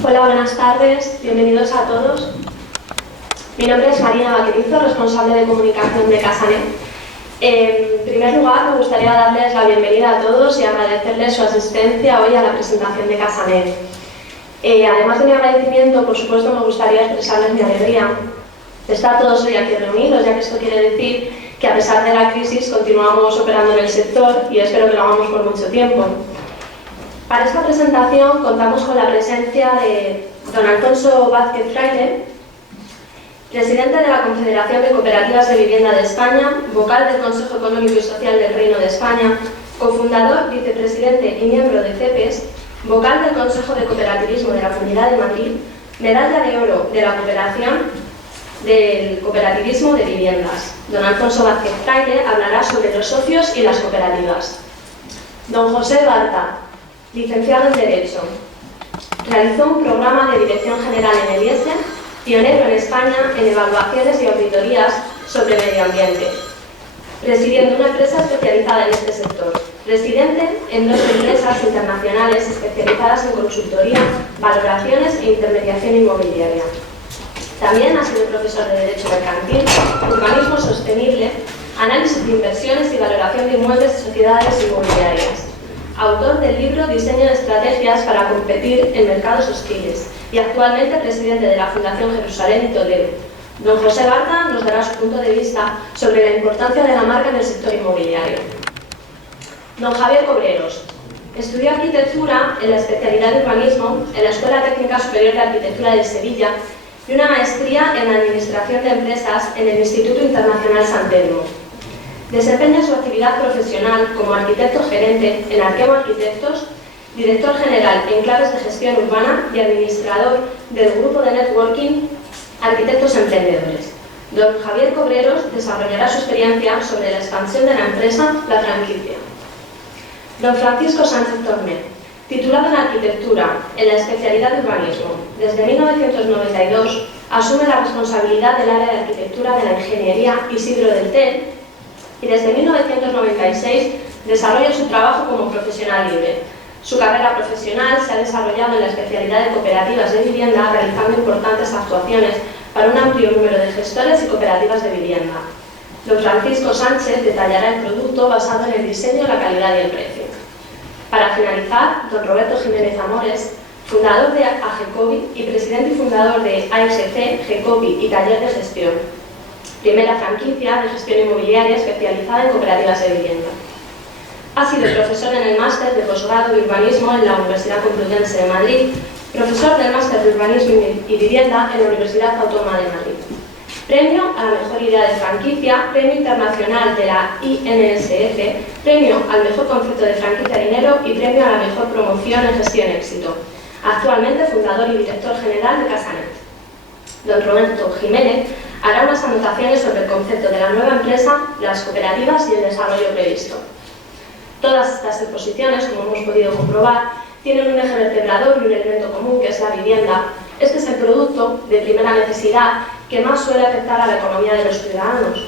Hola, buenas tardes, bienvenidos a todos. Mi nombre es Marina Vaquerizo, responsable de comunicación de Casanet. En primer lugar, me gustaría darles la bienvenida a todos y agradecerles su asistencia hoy a la presentación de Casanet. Además de mi agradecimiento, por supuesto, me gustaría expresarles mi alegría de estar todos hoy aquí reunidos, ya que esto quiere decir que a pesar de la crisis continuamos operando en el sector y espero que lo hagamos por mucho tiempo. Para esta presentación contamos con la presencia de don Alfonso Vázquez Fraile, presidente de la Confederación de Cooperativas de Vivienda de España, vocal del Consejo Económico y Social del Reino de España, cofundador, vicepresidente y miembro de CEPES, vocal del Consejo de Cooperativismo de la Comunidad de Madrid, medalla de oro de la cooperación del cooperativismo de viviendas. Don Alfonso Vázquez Fraile hablará sobre los socios y las cooperativas. Don José Barta, licenciado en Derecho, realizó un programa de Dirección General en el IESE, pionero en España en evaluaciones y auditorías sobre medio ambiente, presidiendo una empresa especializada en este sector, presidente en 2 empresas internacionales especializadas en consultoría, valoraciones e intermediación inmobiliaria. También ha sido profesor de Derecho Mercantil, Urbanismo Sostenible, Análisis de Inversiones y Valoración de Inmuebles y Sociedades Inmobiliarias. Autor del libro Diseño de Estrategias para competir en mercados hostiles y actualmente presidente de la Fundación Jerusalén y Toledo. Don José Barta nos dará su punto de vista sobre la importancia de la marca en el sector inmobiliario. Don Javier Cobreros estudió arquitectura en la especialidad de urbanismo en la Escuela Técnica Superior de Arquitectura de Sevilla y una maestría en Administración de Empresas en el Instituto Internacional San Telmo. Desempeña su actividad profesional como arquitecto gerente en Arqueo Arquitectos, director general en claves de gestión urbana y administrador del grupo de networking Arquitectos Emprendedores. Don Javier Cobreros desarrollará su experiencia sobre la expansión de la empresa La Franquicia. Don Francisco Sánchez Torné, titulado en Arquitectura en la especialidad de Urbanismo. Desde 1992 asume la responsabilidad del área de Arquitectura de la Ingeniería Isidro del Tell y desde 1996 desarrolla su trabajo como profesional libre. Su carrera profesional se ha desarrollado en la especialidad de cooperativas de vivienda, realizando importantes actuaciones para un amplio número de gestores y cooperativas de vivienda. Don Francisco Sánchez detallará el producto basado en el diseño, la calidad y el precio. Para finalizar, don Roberto Jiménez Amores, fundador de AGECOBI y presidente y fundador de ASC, GECOBI y Taller de Gestión, primera franquicia de gestión inmobiliaria especializada en cooperativas de vivienda. Ha sido profesor en el máster de posgrado de urbanismo en la Universidad Complutense de Madrid, profesor del máster de urbanismo y vivienda en la Universidad Autónoma de Madrid. Premio a la mejor idea de franquicia, premio internacional de la INSF, premio al mejor concepto de franquicia dinero y premio a la mejor promoción en gestión éxito. Actualmente fundador y director general de Casanet. Don Roberto Jiménez hará unas anotaciones sobre el concepto de la nueva empresa, las cooperativas y el desarrollo previsto. Todas estas exposiciones, como hemos podido comprobar, tienen un eje vertebrador y un elemento común, que es la vivienda. Este es el producto de primera necesidad que más suele afectar a la economía de los ciudadanos.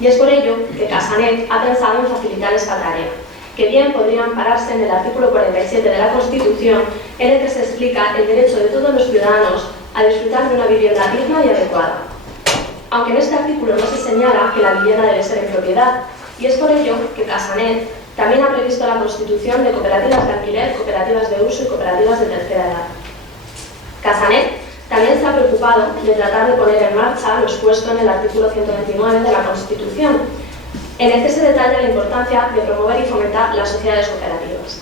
Y es por ello que Casanet ha pensado en facilitar esta tarea, que bien podría ampararse en el artículo 47 de la Constitución, en el que se explica el derecho de todos los ciudadanos a disfrutar de una vivienda digna y adecuada. Aunque en este artículo no se señala que la vivienda debe ser en propiedad, y es por ello que Casanet también ha previsto la constitución de cooperativas de alquiler, cooperativas de uso y cooperativas de tercera edad. Casanet también se ha preocupado de tratar de poner en marcha lo expuesto en el artículo 129 de la Constitución, en el que se detalla la importancia de promover y fomentar las sociedades cooperativas.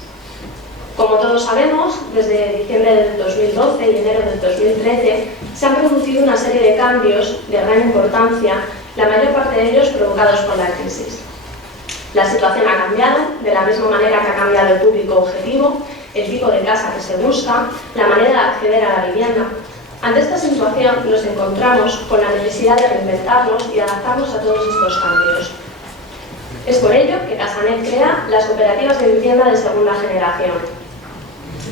Como todos sabemos, desde diciembre del 2012 y enero del 2013 se han producido una serie de cambios de gran importancia, la mayor parte de ellos provocados por la crisis. La situación ha cambiado, de la misma manera que ha cambiado el público objetivo, el tipo de casa que se busca, la manera de acceder a la vivienda. Ante esta situación nos encontramos con la necesidad de reinventarnos y adaptarnos a todos estos cambios. Es por ello que Casanet crea las cooperativas de vivienda de segunda generación.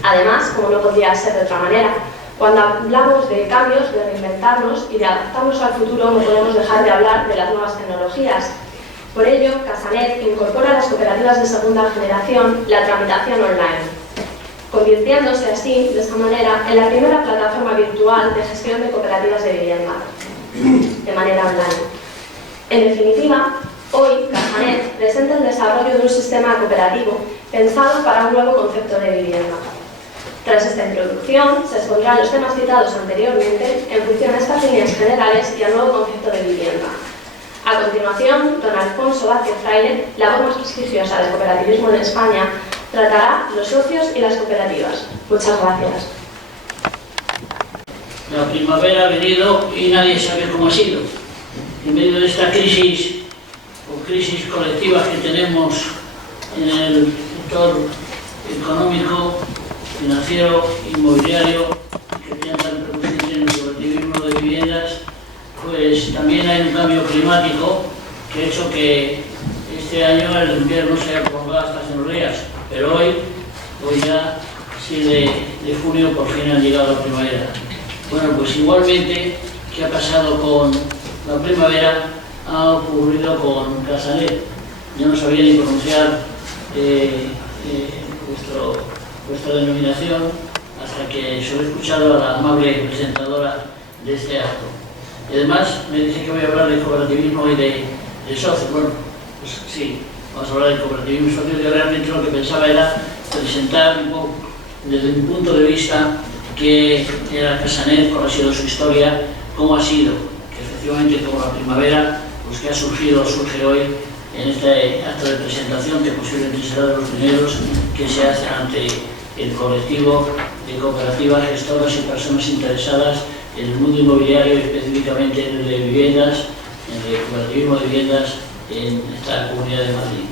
Además, como no podría ser de otra manera, cuando hablamos de cambios, de reinventarnos y de adaptarnos al futuro, no podemos dejar de hablar de las nuevas tecnologías. Por ello, Casanet incorpora a las cooperativas de segunda generación la tramitación online, convirtiéndose así, de esta manera, en la primera plataforma virtual de gestión de cooperativas de vivienda, de manera online. En definitiva, hoy Casanet presenta el desarrollo de un sistema cooperativo pensado para un nuevo concepto de vivienda. Tras esta introducción, se expondrán los temas citados anteriormente en función a estas líneas generales y al nuevo concepto de vivienda. A continuación, don Alfonso Vázquez Fraile, la voz más prestigiosa del cooperativismo en España, tratará los socios y las cooperativas. Muchas gracias. La primavera ha venido y nadie sabe cómo ha sido. En medio de esta crisis o crisis colectivas que tenemos en el sector económico, financiero, inmobiliario, que tiene tan repercusión en el cooperativismo de viviendas, pues también hay un cambio climático que ha hecho que este año el invierno se haya prolongado hasta hace unos días, pero hoy ya 7 de junio por fin ha llegado la primavera. Bueno, pues igualmente que ha pasado con la primavera, ha ocurrido con Casanet. Yo no sabía ni pronunciar vuestra denominación hasta que solo he escuchado a la amable presentadora de este acto. Y además me dice que voy a hablar de cooperativismo y de socios. Bueno, pues sí, vamos a hablar de cooperativismo y socios. Yo realmente lo que pensaba era presentar un poco, desde mi punto de vista, qué era Casanet, cuál ha sido su historia, cómo ha sido, que efectivamente como la primavera, pues que ha surgido, surge hoy en este acto de presentación, que posiblemente será de los primeros que se hacen ante el colectivo de cooperativas, gestoras y personas interesadas en el mundo inmobiliario, específicamente en el de viviendas, en el cooperativismo de viviendas en esta Comunidad de Madrid.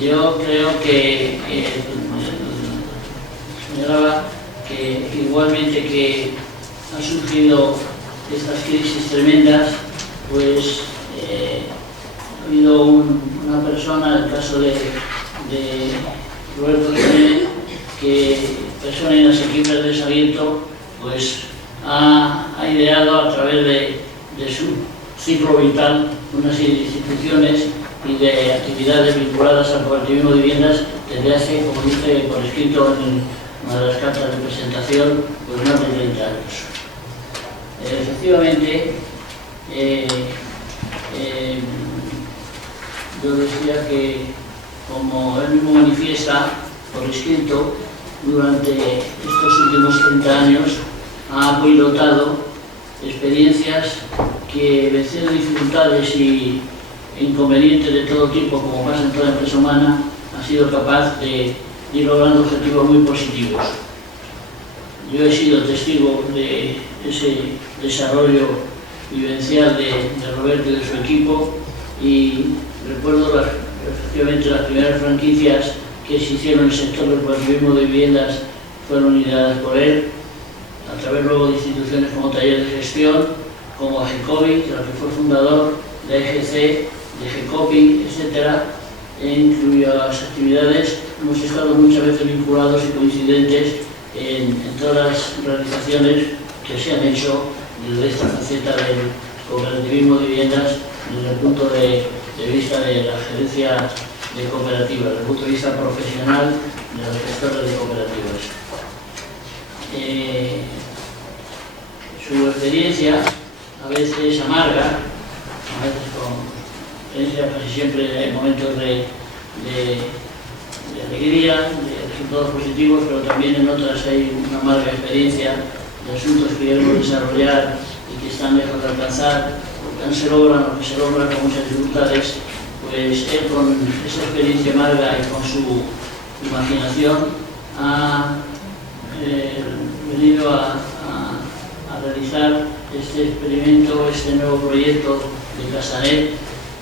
Yo creo que señalaba que igualmente que han surgido estas crisis tremendas, pues ha habido una persona, el caso de Roberto Jiménez, que persona inasequible de desaliento, pues ha ideado a través de su ciclo vital una serie de instituciones y de actividades vinculadas al cooperativismo de viviendas desde hace, como dice por escrito en una de las cartas de presentación, pues más de 30 años. Efectivamente, yo decía que como él mismo manifiesta por escrito, durante estos últimos 30 años ha pilotado experiencias que, venciendo dificultades y inconvenientes de todo tipo, como pasa en toda empresa humana, ha sido capaz de ir logrando objetivos muy positivos. Yo he sido testigo de ese desarrollo vivencial de Roberto y de su equipo, y recuerdo efectivamente las primeras franquicias que se hicieron en el sector del cooperativismo de viviendas fueron ideadas por él, a través luego de instituciones como Talleres de Gestión, como AGECOBI, de la que fue fundador, de EGC, de GECOPI, etc., en cuyas actividades hemos estado muchas veces vinculados y coincidentes en todas las realizaciones que se han hecho desde esta faceta del cooperativismo de viviendas desde el punto de vista de la gerencia de cooperativas, desde el punto de vista profesional de los gestores de cooperativas. Su experiencia, a veces amarga, a veces con experiencia casi siempre en momentos de alegría, de resultados positivos, pero también en otras hay una amarga experiencia de asuntos que queremos desarrollar y que están lejos de alcanzar, o que se logran o que se logran con muchas dificultades. Pues él, con esa experiencia amarga y con su imaginación, ha venido a realizar este experimento, este nuevo proyecto de Casanet,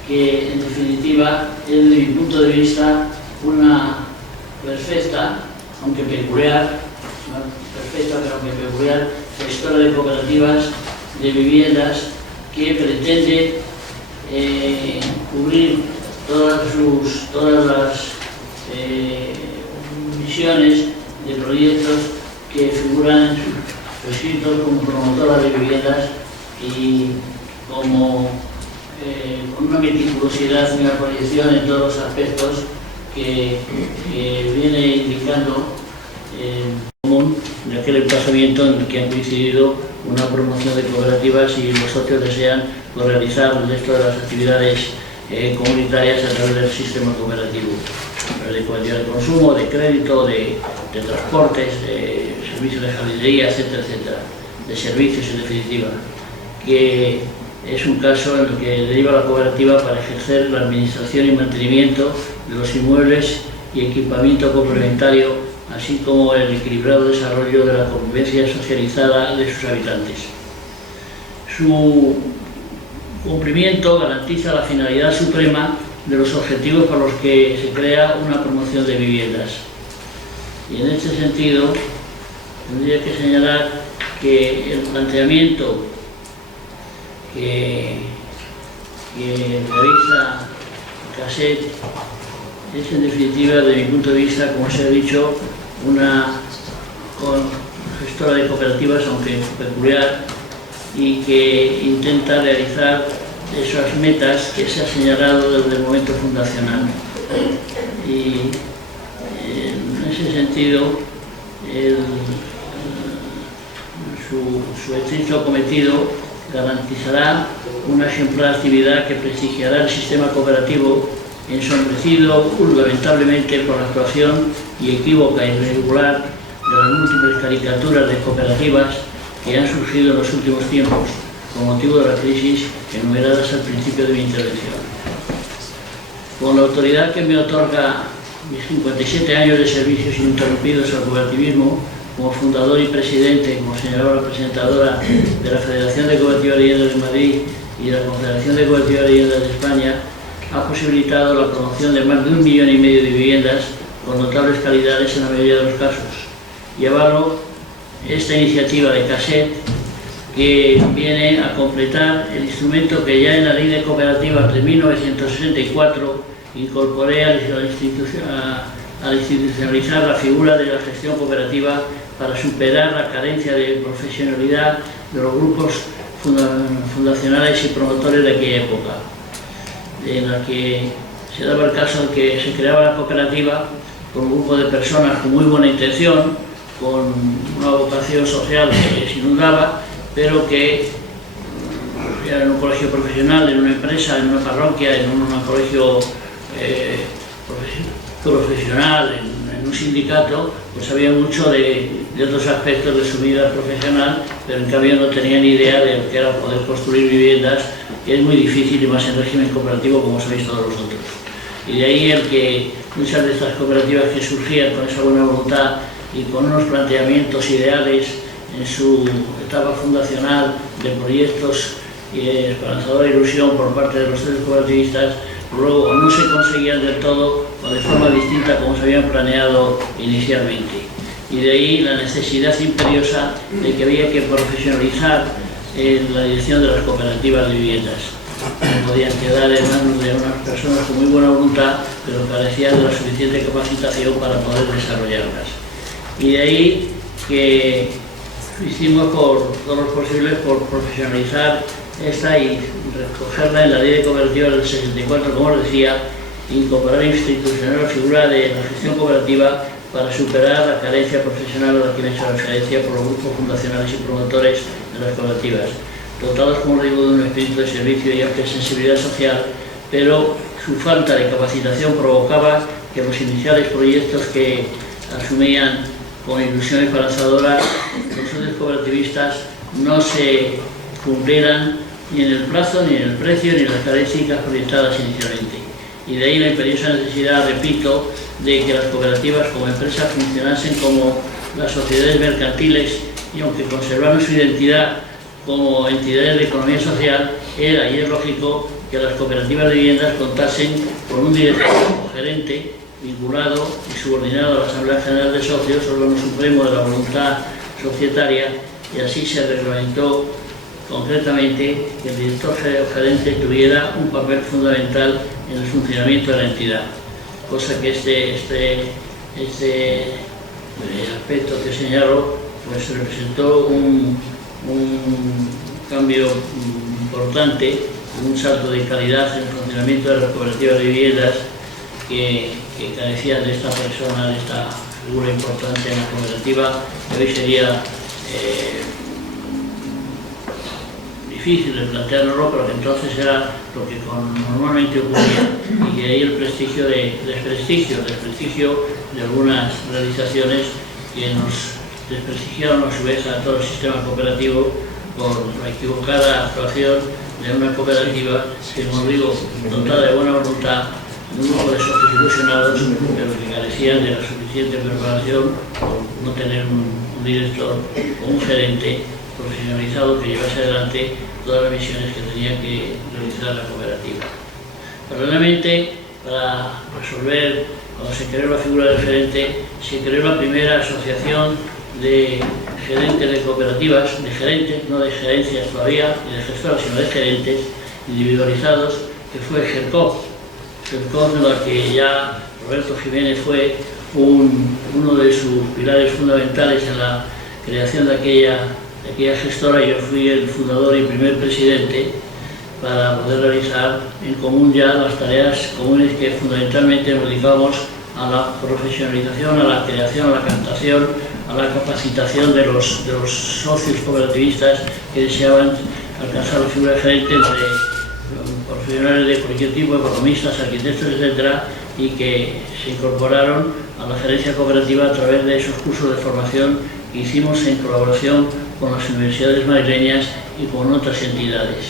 que en definitiva es, desde mi punto de vista, una perfecta, aunque peculiar, gestora de cooperativas de viviendas que pretende cubrir todas las misiones de proyectos que figuran en su escrito como promotora de viviendas y como con una meticulosidad y una proyección en todos los aspectos que viene indicando en común de aquel emplazamiento en el que han coincidido una promoción de cooperativas y los socios desean realizar el resto de las actividades comunitarias a través del sistema cooperativo, de cooperativa de consumo, de crédito, de transportes, de servicios de jardinería, etcétera, etcétera, de servicios en definitiva, que es un caso en el que deriva la cooperativa para ejercer la administración y mantenimiento de los inmuebles y equipamiento complementario, así como el equilibrado desarrollo de la convivencia socializada de sus habitantes. Su cumplimiento garantiza la finalidad suprema de los objetivos para los que se crea una promoción de viviendas. Y en este sentido, tendría que señalar que el planteamiento que realiza Casanet es, en definitiva, desde mi punto de vista, como se ha dicho, una gestora de cooperativas, aunque peculiar, y que intenta realizar esas metas que se ha señalado desde el momento fundacional. Y en ese sentido, su estricto cometido garantizará una ejemplar actividad que prestigiará el sistema cooperativo, ensombrecido lamentablemente por la actuación equívoca e irregular de las múltiples caricaturas de cooperativas que han surgido en los últimos tiempos con motivo de la crisis enumeradas al principio de mi intervención. Con la autoridad que me otorga mis 57 años de servicios ininterrumpidos al cooperativismo, como fundador y presidente, como señalaba la presentadora, de la Federación de Cooperativas de Viviendas de Madrid y de la Confederación de Cooperativas de Viviendas de España, ha posibilitado la promoción de más de 1,5 millones de viviendas con notables calidades en la mayoría de los casos. Y avalo esta iniciativa de Casanet, que viene a completar el instrumento que ya en la Ley de Cooperativas de 1964 incorporé al institucionalizar la figura de la gestión cooperativa para superar la carencia de profesionalidad de los grupos fundacionales y promotores de aquella época, en la que se daba el caso de que se creaba la cooperativa con un grupo de personas con muy buena intención, con una vocación social que se inundaba, pero que era en un colegio profesional, en una empresa, en una parroquia, en un colegio profesional, profesional en un sindicato, pues sabía mucho de otros aspectos de su vida profesional, pero en cambio no tenía ni idea de lo que era poder construir viviendas, que es muy difícil y más en régimen cooperativo, como sabéis todos vosotros. Y de ahí el que muchas de estas cooperativas que surgían con esa buena voluntad y con unos planteamientos ideales en su etapa fundacional de proyectos y esperanzadora ilusión por parte de los tres cooperativistas, luego no se conseguían del todo o de forma distinta como se habían planeado inicialmente. Y de ahí la necesidad imperiosa de que había que profesionalizar la dirección de las cooperativas de viviendas. No podían quedar en manos de unas personas con muy buena voluntad, pero carecían de la suficiente capacitación para poder desarrollarlas. Y de ahí que hicimos por todos los posibles por profesionalizar esta y recogerla en la Ley de Cooperativas del 64, como os decía, incorporar institucional la figura de la gestión cooperativa para superar la carencia profesional a la que me he hecho referencia por los grupos fundacionales y promotores de las cooperativas, dotados, como digo, de un espíritu de servicio y amplia sensibilidad social, pero su falta de capacitación provocaba que los iniciales proyectos que asumían con ilusión esperanzadora los socios cooperativistas no se cumplieran ni en el plazo, ni en el precio, ni en las características proyectadas inicialmente. Y de ahí la imperiosa necesidad, repito, de que las cooperativas como empresas funcionasen como las sociedades mercantiles y aunque conservaran su identidad como entidades de economía social, era y es lógico que las cooperativas de viviendas contasen con un director o gerente vinculado y subordinado a la Asamblea General de Socios, órgano supremo de la voluntad societaria, y así se reglamentó concretamente que el director o gerente tuviera un papel fundamental en el funcionamiento de la entidad, cosa que este aspecto que señalo pues representó un cambio importante, un salto de calidad en el funcionamiento de las cooperativas de viviendas que carecían de esta persona, de esta figura importante en la cooperativa, que hoy sería difícil de plantearlo, pero que entonces era lo que normalmente ocurría, y de ahí el desprestigio de algunas realizaciones que nos desprestigiaron a su vez a todo el sistema cooperativo por la equivocada actuación de una cooperativa que, como digo, dotada de buena voluntad, un grupo de socios ilusionados, pero que carecían de la suficiente preparación por no tener un director o un gerente profesionalizado que llevase adelante todas las misiones que tenía que realizar la cooperativa. Paralelamente, para resolver, cuando se creó la figura del gerente, se creó la primera asociación de gerentes de cooperativas, de gerentes, no de gerencias todavía, ni de gestores, sino de gerentes individualizados, que fue GERCOF, de la que ya Roberto Jiménez fue uno de sus pilares fundamentales en la creación de aquella gestora. Yo fui el fundador y primer presidente para poder realizar en común ya las tareas comunes que fundamentalmente nos dedicamos a la profesionalización, a la creación, a la captación, a la capacitación de los socios cooperativistas que deseaban alcanzar la figura de gerente, profesionales de cualquier tipo, economistas, arquitectos, etcétera, y que se incorporaron a la gerencia cooperativa a través de esos cursos de formación que hicimos en colaboración con las universidades madrileñas y con otras entidades.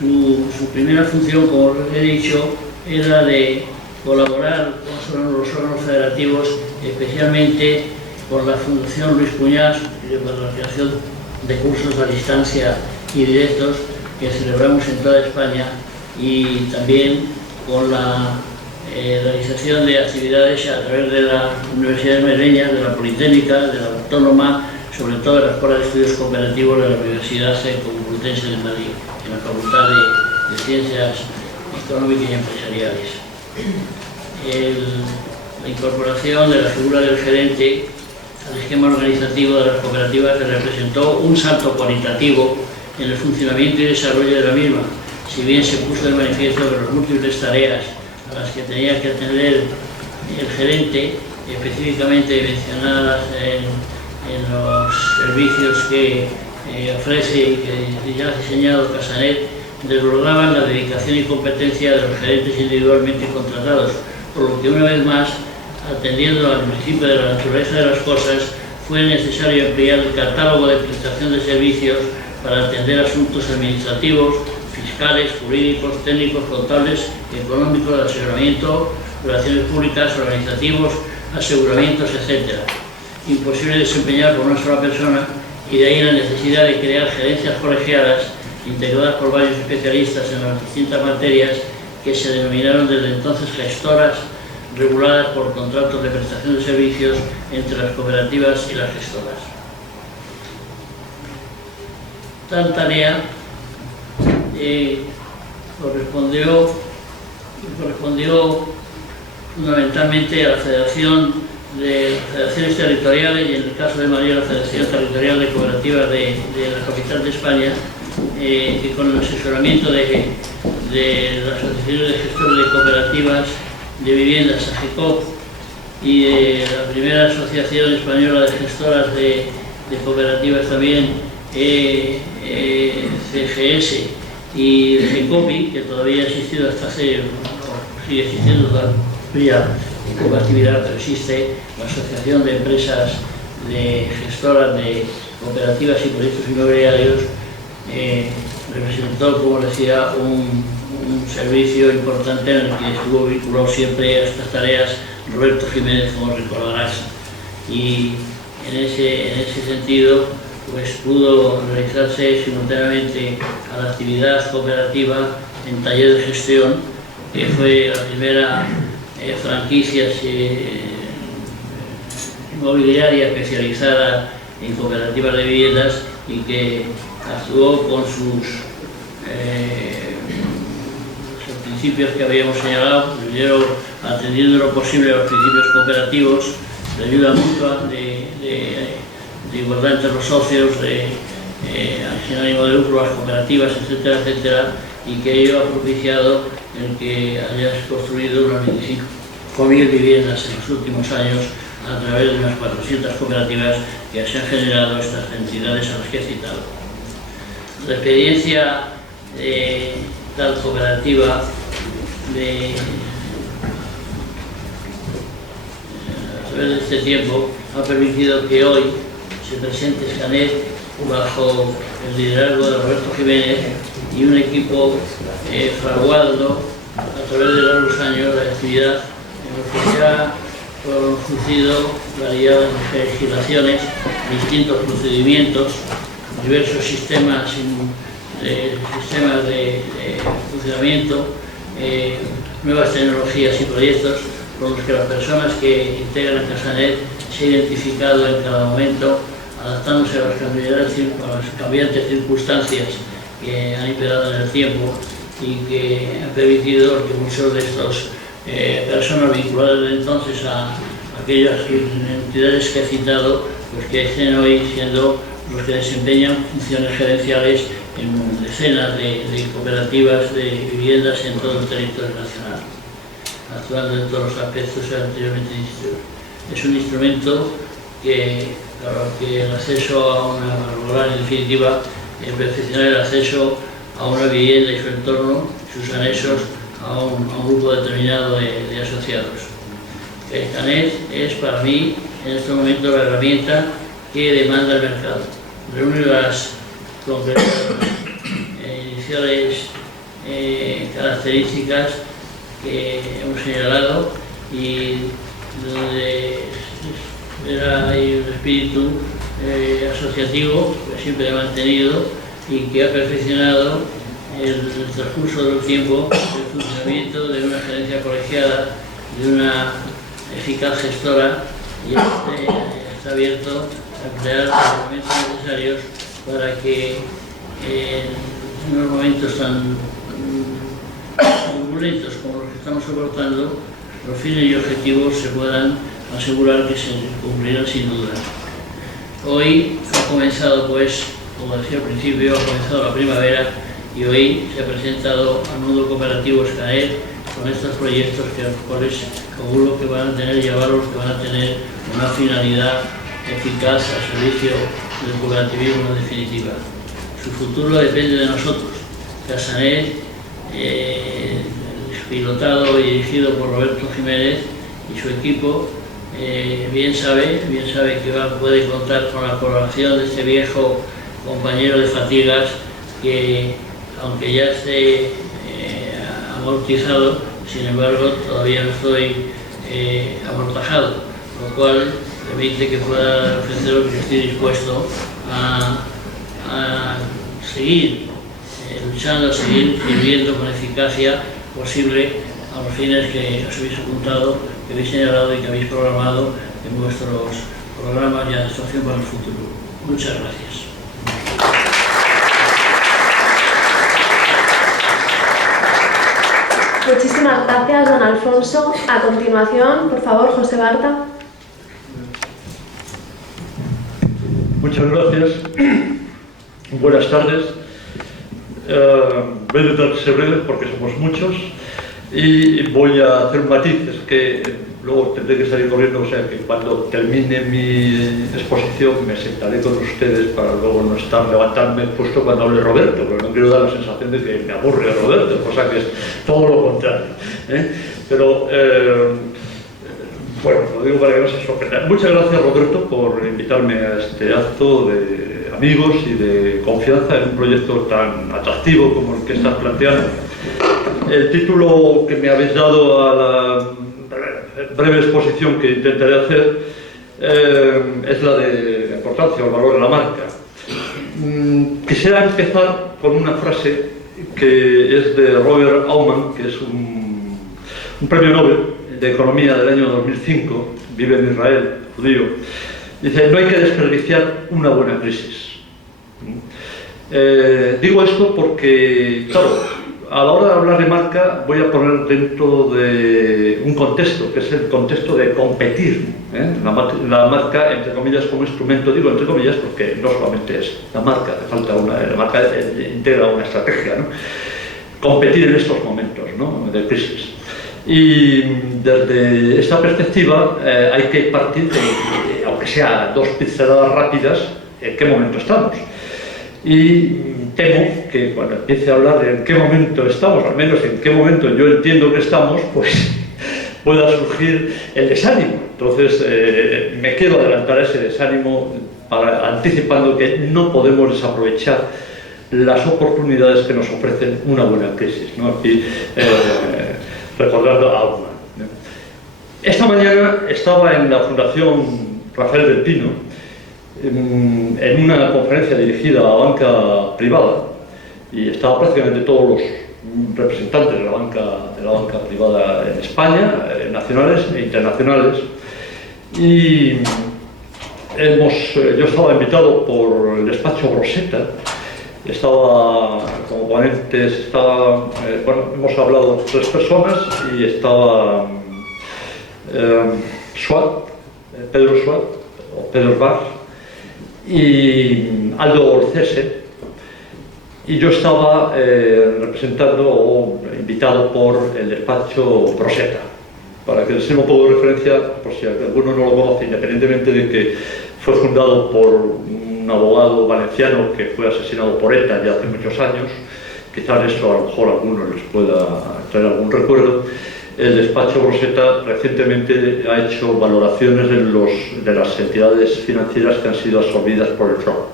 Su primera función, como os he dicho, era de colaborar con los órganos federativos, especialmente con la Fundación Luis Puñas, para la creación de cursos a distancia y directos que celebramos en toda España, y también con la realización de actividades a través de las universidades madrileñas, de la Politécnica, de la Autónoma, sobre todo de la Escuela de Estudios Cooperativos de la Universidad Complutense de Madrid, en la Facultad de Ciencias Económicas y Empresariales. La incorporación de la figura del gerente al esquema organizativo de las cooperativas representó un salto cualitativo en el funcionamiento y desarrollo de la misma, si bien se puso de manifiesto que las múltiples tareas a las que tenía que atender el gerente, específicamente mencionadas en los servicios que ofrece y que ya ha diseñado Casanet, desbordaban la dedicación y competencia de los gerentes individualmente contratados, por lo que una vez más, atendiendo al principio de la naturaleza de las cosas, fue necesario ampliar el catálogo de prestación de servicios para atender asuntos administrativos, fiscales, jurídicos, técnicos, contables, económicos, de asesoramiento, relaciones públicas, organizativos, aseguramientos, etc. Imposible desempeñar por una sola persona, y de ahí la necesidad de crear gerencias colegiadas integradas por varios especialistas en las distintas materias que se denominaron desde entonces gestoras, reguladas por contratos de prestación de servicios entre las cooperativas y las gestoras. Tal tarea correspondió fundamentalmente a la Federación de Federaciones Territoriales, y en el caso de Madrid la Federación Territorial de Cooperativas de la capital de España, que con el asesoramiento de las asociaciones de gestores de cooperativas de viviendas, AGECOP, y de la primera Asociación Española de Gestoras de Cooperativas también, CGS, y GECOPI, que todavía ha existido hasta hace, sigue existiendo todavía con actividad, pero existe la Asociación de Empresas de Gestoras de Cooperativas y Proyectos Inmobiliarios, representó, como decía, un servicio importante en el que estuvo vinculado siempre a estas tareas Roberto Jiménez, como recordarás, y en ese sentido pues pudo realizarse simultáneamente a la actividad cooperativa en taller de gestión, que fue la primera franquicia inmobiliaria especializada en cooperativas de viviendas, y que actuó con sus principios que habíamos señalado, primero atendiendo lo posible a los principios cooperativos, de ayuda mutua, de igualdad entre los socios, sin ánimo de lucro, las cooperativas, etcétera, etcétera, y que ello ha propiciado el que hayas construido unas 25.000 viviendas en los últimos años a través de unas 400 cooperativas que se han generado estas entidades a las que he citado. La experiencia de tal cooperativa a través de este tiempo ha permitido que hoy se presente Scanet bajo el liderazgo de Roberto Jiménez y un equipo fraguado a través de largos años de actividad, en lo que se ha producido variadas legislaciones, distintos procedimientos, diversos sistemas de funcionamiento, nuevas tecnologías y proyectos con los que las personas que integran Casanet se han identificado en cada momento, adaptándose a las cambiantes circunstancias que han imperado en el tiempo, y que han permitido que muchos de estos personas vinculadas desde entonces a aquellas entidades que he citado, pues que estén hoy siendo los que desempeñan funciones gerenciales en decenas de cooperativas de viviendas en todo el territorio nacional, actuando en todos los aspectos anteriormente dicho. Es un instrumento que, claro, que el acceso a lograr en definitiva perfeccionar el acceso a una vivienda y su entorno, sus anexos, a un grupo determinado de asociados. Scanet es para mí en este momento la herramienta que demanda el mercado. Reúne las iniciales características que hemos señalado, y donde hay un espíritu asociativo que siempre ha mantenido y que ha perfeccionado el transcurso del tiempo el funcionamiento de una gerencia colegiada, de una eficaz gestora, y está abierto a emplear los elementos necesarios para que en unos momentos tan turbulentos como los que estamos soportando, los fines y objetivos se puedan asegurar que se cumplirán sin duda. Hoy ha comenzado, pues, como decía al principio, ha comenzado la primavera, y hoy se ha presentado al mundo cooperativo Scanet con estos proyectos, que los cuales seguro que van a tener, llevarlos, que van a tener una finalidad eficaz al servicio del cooperativismo en definitiva. Su futuro depende de nosotros, Casanet, pilotado y dirigido por Roberto Jiménez y su equipo, bien sabe que puede contar con la colaboración de este viejo compañero de fatigas que, aunque ya esté amortizado, sin embargo todavía no estoy amortajado, lo cual permite que pueda ofrecer lo que estoy dispuesto a seguir luchando, a seguir sirviendo con eficacia posible a los fines que os habéis apuntado, que habéis señalado y que habéis programado en vuestros programas de actuación para el futuro. Muchas gracias. Muchísimas gracias, don Alfonso. A continuación, por favor, José Barta. Muchas gracias. Buenas tardes. Voy a intentar ser breve porque somos muchos y voy a hacer matices que luego tendré que salir corriendo, o sea que cuando termine mi exposición me sentaré con ustedes para luego no estar levantarme justo cuando hable Roberto, porque no quiero dar la sensación de que me aburre Roberto, cosa que es todo lo contrario, Pero bueno, lo digo para que no se sorprendan. Muchas gracias, Roberto, por invitarme a este acto de amigos y de confianza en un proyecto tan atractivo como el que estás planteando. El título que me habéis dado a la breve exposición que intentaré hacer es la de la importancia o el valor de la marca. Quisiera empezar con una frase que es de Robert Aumann, que es un premio Nobel de Economía del año 2005, vive en Israel, judío. Dice: no hay que desperdiciar una buena crisis. Digo esto porque, claro, a la hora de hablar de marca voy a poner dentro de un contexto, que es el contexto de competir. La marca, entre comillas, como instrumento, digo entre comillas porque no solamente es la marca, hace falta la marca integra una estrategia, ¿no? Competir en estos momentos, ¿no?, de crisis. Y desde esta perspectiva hay que partir de, aunque sea dos pinceladas rápidas, en qué momento estamos. Y temo que cuando empiece a hablar de en qué momento estamos, al menos en qué momento yo entiendo que estamos, pues pueda surgir el desánimo. Entonces me quiero adelantar a ese desánimo anticipando que no podemos desaprovechar las oportunidades que nos ofrecen una buena crisis, ¿no? Y recordando a Aumann. Esta mañana estaba en la Fundación Rafael del Pino en una conferencia dirigida a la banca privada y estaban prácticamente todos los representantes de la banca privada en España, nacionales e internacionales, y yo estaba invitado por el despacho Rosetta. Estaba como ponentes, hemos hablado 3 personas y estaba Pedro Schwab, o Pedro Bach, y Aldo Orcese, y yo estaba representando o invitado por el despacho Rosetta, para que les sirva un poco de referencia, por si alguno no lo conoce, independientemente de que fue fundado por un abogado valenciano que fue asesinado por ETA ya hace muchos años. Quizás eso a lo mejor a algunos les pueda traer algún recuerdo. El despacho Rosetta recientemente ha hecho valoraciones de las entidades financieras que han sido absorbidas por el fraude.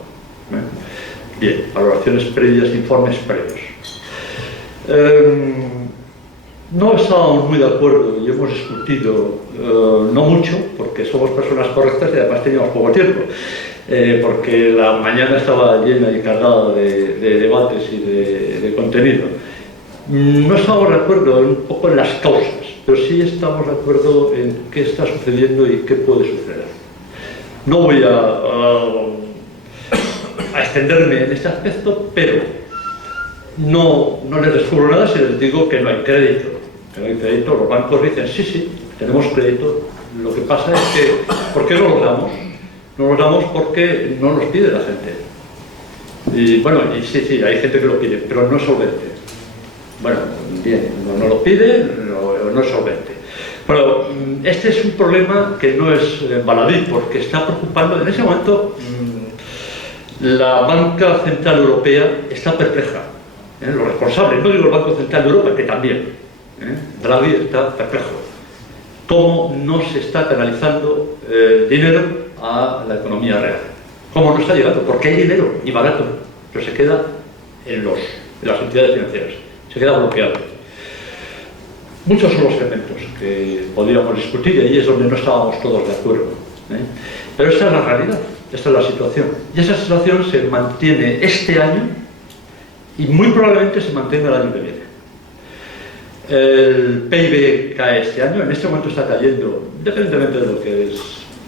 Bien, valoraciones previas, informes previos. No estábamos muy de acuerdo y hemos discutido, no mucho, porque somos personas correctas y además teníamos poco tiempo, porque la mañana estaba llena y cargada de debates y de contenido. No estamos de acuerdo un poco en las causas, pero sí estamos de acuerdo en qué está sucediendo y qué puede suceder. No voy a extenderme en este aspecto, pero no les descubro nada si les digo que no hay crédito. Que no hay crédito, los bancos dicen sí, tenemos crédito. Lo que pasa es que, ¿por qué no los damos? No los damos porque no nos pide la gente. Y bueno, y sí, hay gente que lo pide, pero no es solvente. Bueno, bien, no lo pide, no es solvente. Pero este es un problema que no es baladí, porque está preocupando. En ese momento la Banca Central Europea está perpleja. Los responsables, no digo el Banco Central de Europa, que también, Draghi está perplejo. ¿Cómo no se está canalizando dinero a la economía real? ¿Cómo no está llegando? Porque hay dinero, y barato, pero se queda en las entidades financieras, se queda bloqueado. Muchos son los elementos que podríamos discutir y ahí es donde no estábamos todos de acuerdo. Pero esta es la realidad, esta es la situación. Y esa situación se mantiene este año y muy probablemente se mantenga el año que viene. El PIB cae este año, en este momento está cayendo, independientemente de lo que es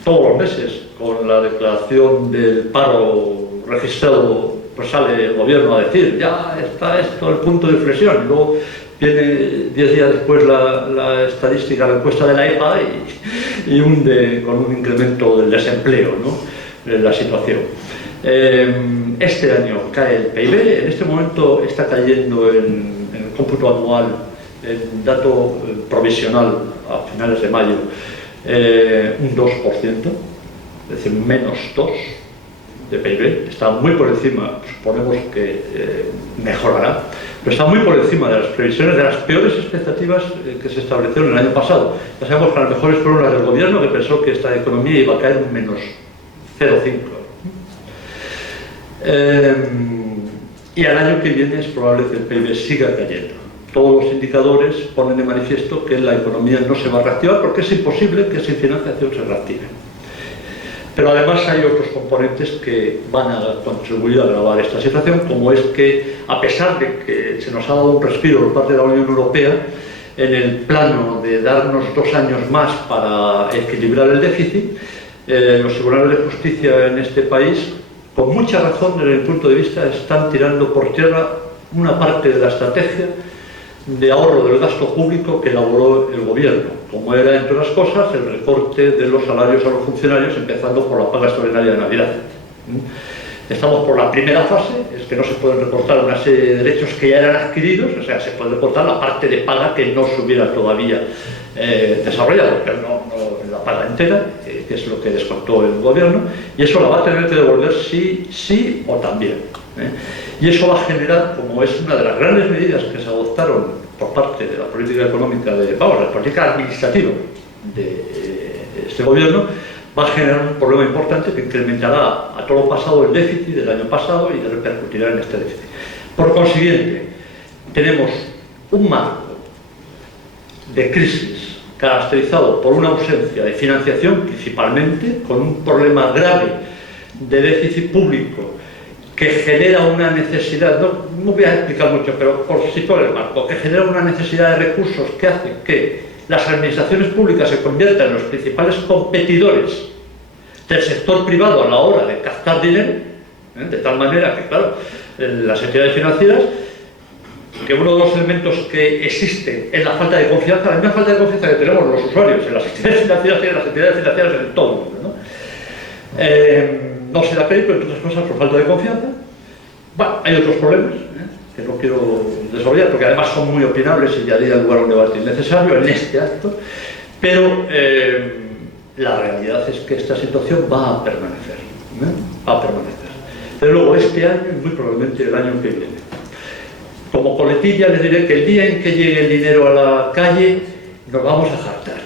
todos los meses, con la declaración del paro registrado, pues sale el gobierno a decir, ya está esto el punto de inflexión, y luego viene 10 días después la estadística, la encuesta de la EPA y hunde con un incremento del desempleo, ¿no? La situación. Este año cae el PIB, en este momento está cayendo en el cómputo anual, en dato provisional a finales de mayo, un 2%, es decir, menos 2 de PIB, está muy por encima, suponemos que mejorará, pero está muy por encima de las previsiones, de las peores expectativas que se establecieron el año pasado. Ya sabemos que las mejores fueron las del gobierno, que pensó que esta economía iba a caer un menos 0,5. Y al año que viene es probable que el PIB siga cayendo. Todos los indicadores ponen de manifiesto que la economía no se va a reactivar porque es imposible que sin financiación se reactive. Pero además hay otros componentes que van a contribuir a agravar esta situación, como es que, a pesar de que se nos ha dado un respiro por parte de la Unión Europea, en el plano de darnos 2 años más para equilibrar el déficit, los tribunales de justicia en este país, con mucha razón desde el punto de vista, están tirando por tierra una parte de la estrategia de ahorro del gasto público que elaboró el gobierno, como era, entre otras cosas, el recorte de los salarios a los funcionarios, empezando por la paga extraordinaria de Navidad. Estamos por la primera fase, es que no se pueden recortar una serie de derechos que ya eran adquiridos, o sea, se puede recortar la parte de paga que no se hubiera todavía desarrollado, pero no la paga entera, que es lo que descontó el gobierno, y eso la va a tener que devolver sí o también. Y eso va a generar, como es una de las grandes medidas que se adoptaron por parte de la política económica, la política administrativa de este gobierno, va a generar un problema importante que incrementará a todo lo pasado el déficit del año pasado y repercutirá en este déficit. Por consiguiente, tenemos un marco de crisis caracterizado por una ausencia de financiación, principalmente, con un problema grave de déficit público que genera una necesidad, no voy a explicar mucho, pero por situar el marco, que genera una necesidad de recursos que hace que las administraciones públicas se conviertan en los principales competidores del sector privado a la hora de captar dinero, de tal manera que, claro, las entidades financieras, que uno de los elementos que existe es la falta de confianza, la misma falta de confianza que tenemos los usuarios en las entidades financieras y en las entidades financieras en todo el mundo, ¿no? No se da crédito, entre otras cosas, por falta de confianza. Bueno, hay otros problemas que no quiero desarrollar porque además son muy opinables y ya daría lugar a un debate innecesario en este acto, pero la realidad es que esta situación va a permanecer. Va a permanecer. Pero luego este año y muy probablemente el año que viene. Como coletilla les diré que el día en que llegue el dinero a la calle nos vamos a hartar,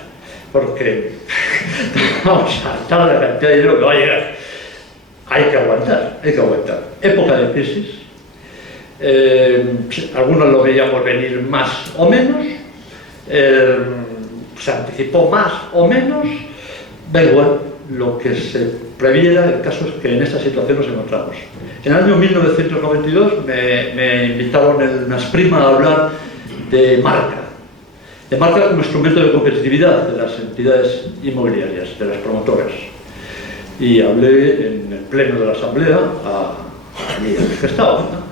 porque vamos a hartar la cantidad de dinero que va a llegar. Hay que aguantar, hay que aguantar. Época de crisis, algunos lo veíamos venir más o menos, se anticipó más o menos, da igual lo que se previera, el caso es que en esta situación nos encontramos. En el año 1992 me invitaron en Nasprima a hablar de marca como instrumento de competitividad de las entidades inmobiliarias, de las promotoras. Y hablé en el pleno de la asamblea a los que estaban, ¿no?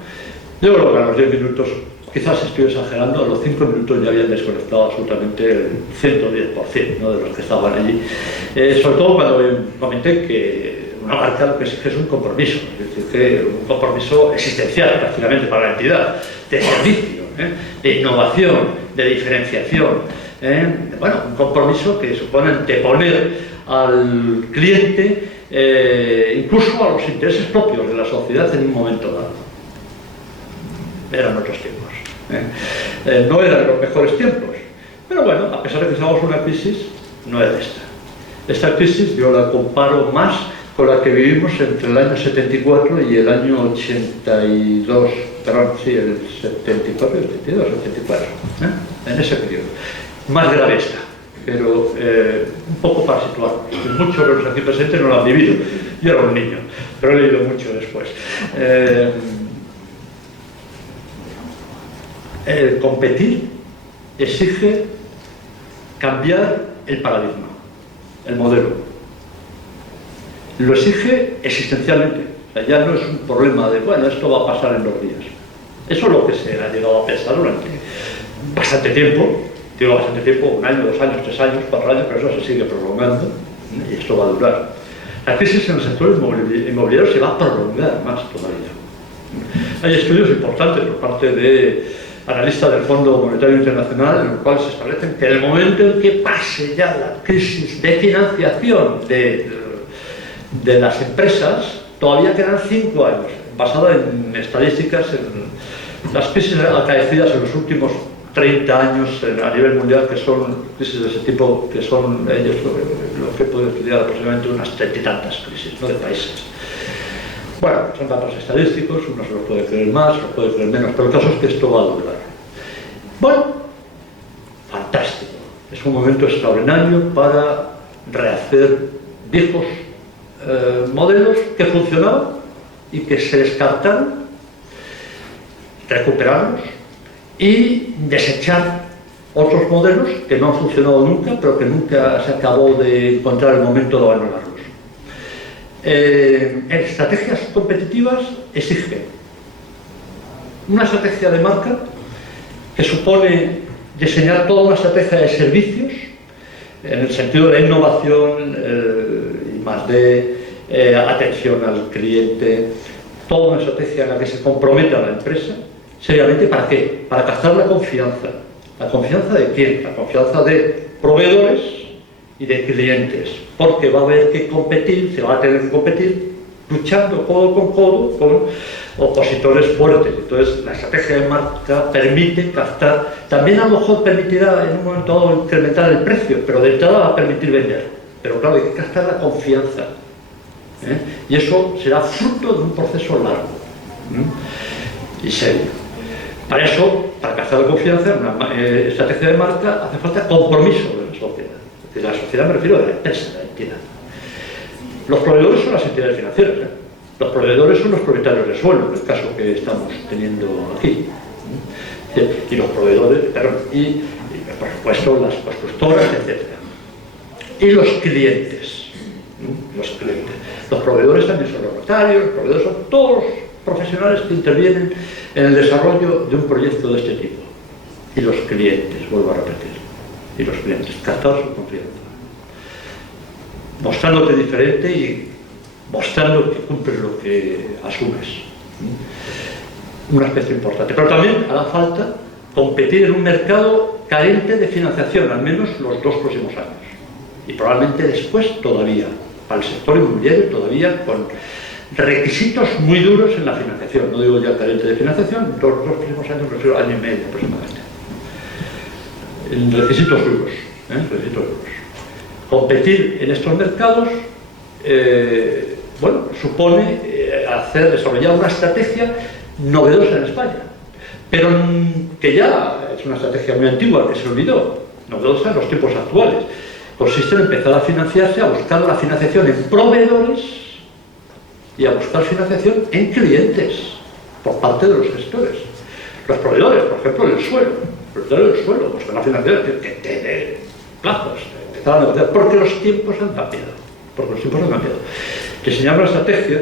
Yo creo que a los 10 minutos, quizás estoy exagerando, a los 5 minutos ya habían desconectado absolutamente el 110%, ¿no?, de los que estaban allí. Sobre todo cuando comenté que una marca lo que exige es un compromiso, es decir, que un compromiso existencial prácticamente para la entidad, de servicio, de innovación, de diferenciación. Bueno, un compromiso que supone anteponer al cliente, incluso a los intereses propios de la sociedad en un momento dado. Eran otros tiempos. No eran los mejores tiempos. Pero bueno, a pesar de que estamos en una crisis, no es esta. Esta crisis yo la comparo más con la que vivimos entre el año 74 y el año 82, perdón, sí, el 74, 82, 74, en ese periodo. Más grave esta, pero un poco para situarnos. Muchos de los aquí presentes no lo han vivido. Yo era un niño, pero he leído mucho después. El competir exige cambiar el paradigma, el modelo. Lo exige existencialmente. O sea, ya no es un problema de, bueno, esto va a pasar en 2 días. Eso es lo que se ha llegado a pensar durante bastante tiempo. Digo bastante tiempo, 1 año, 2 años, 3 años, 4 años, pero eso se sigue prolongando y esto va a durar. La crisis en el sector inmobiliario se va a prolongar más todavía. Hay estudios importantes por parte de analistas del Fondo Monetario Internacional en los cuales se establecen que en el momento en que pase ya la crisis de financiación de las empresas, todavía quedan 5 años, basada en estadísticas, en las crisis acaecidas en los últimos 30 años a nivel mundial, que son crisis de ese tipo, que son ellos lo que pueden estudiar aproximadamente unas 30 y tantas crisis, ¿no?, de países. Bueno, son datos estadísticos, uno se los puede creer más, los puede creer menos, pero el caso es que esto va a durar. Bueno, fantástico. Es un momento extraordinario para rehacer viejos modelos que funcionaban y que se descartaron, recuperarlos y desechar otros modelos que no han funcionado nunca, pero que nunca se acabó de encontrar el momento de abandonarlos. Estrategias competitivas exigen una estrategia de marca que supone diseñar toda una estrategia de servicios en el sentido de innovación y más de atención al cliente, toda una estrategia en la que se comprometa la empresa seriamente. ¿Para qué? Para captar la confianza. ¿La confianza de quién? La confianza de proveedores y de clientes, porque va a haber que competir, se va a tener que competir luchando codo con codo con opositores fuertes. Entonces la estrategia de marca permite captar, también a lo mejor permitirá en un momento dado incrementar el precio, pero de entrada va a permitir vender. Pero claro, hay que captar la confianza, y eso será fruto de un proceso largo y serio. Para eso, para captar la confianza en una estrategia de marca, hace falta compromiso de la sociedad. De la sociedad me refiero a la empresa, a la entidad. Los proveedores son las entidades financieras, Los proveedores son los propietarios de suelo, en el caso que estamos teniendo aquí. Y los proveedores, y por supuesto las constructoras, etc. Y los clientes. Los proveedores también son los notarios, los proveedores son todos los profesionales que intervienen en el desarrollo de un proyecto de este tipo. Y los clientes, vuelvo a repetir. Y los clientes, captar su confianza, mostrándote diferente y mostrando que cumples lo que asumes. Un aspecto importante. Pero también hará falta competir en un mercado carente de financiación, al menos los 2 próximos años. Y probablemente después todavía, para el sector inmobiliario todavía con requisitos muy duros en la financiación. No digo ya carente de financiación, los 2 próximos años, me refiero a año y medio aproximadamente. En requisitos duros, requisitos duros. Competir en estos mercados, supone desarrollar una estrategia novedosa en España, pero que ya es una estrategia muy antigua, que se olvidó, novedosa en los tiempos actuales. Consiste en empezar a financiarse, a buscar la financiación en proveedores y a buscar financiación en clientes por parte de los gestores. Los proveedores, por ejemplo, del suelo. Del suelo, pues con la financiación que tiene plazos, empezar a negociar, porque los tiempos han cambiado. Diseñar una estrategia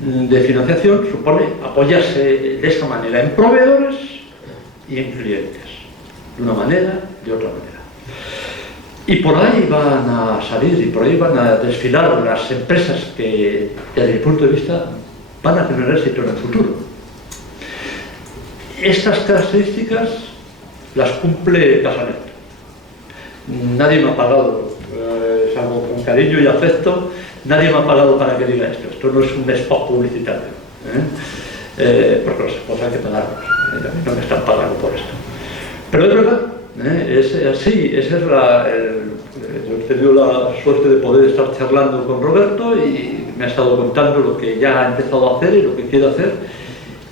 de financiación supone apoyarse de esa manera en proveedores y en clientes, de una manera, de otra manera. Y por ahí van a salir y por ahí van a desfilar las empresas que, desde mi punto de vista, van a tener éxito en el futuro. Estas características las cumple Casanet. Nadie me ha pagado, salvo con cariño y afecto, nadie me ha pagado para que diga esto. Esto no es un spot publicitario, porque las cosas hay que pagarlos. A mí no me están pagando por esto. Pero es verdad, es así, esa es yo he tenido la suerte de poder estar charlando con Roberto y me ha estado contando lo que ya ha empezado a hacer y lo que quiere hacer,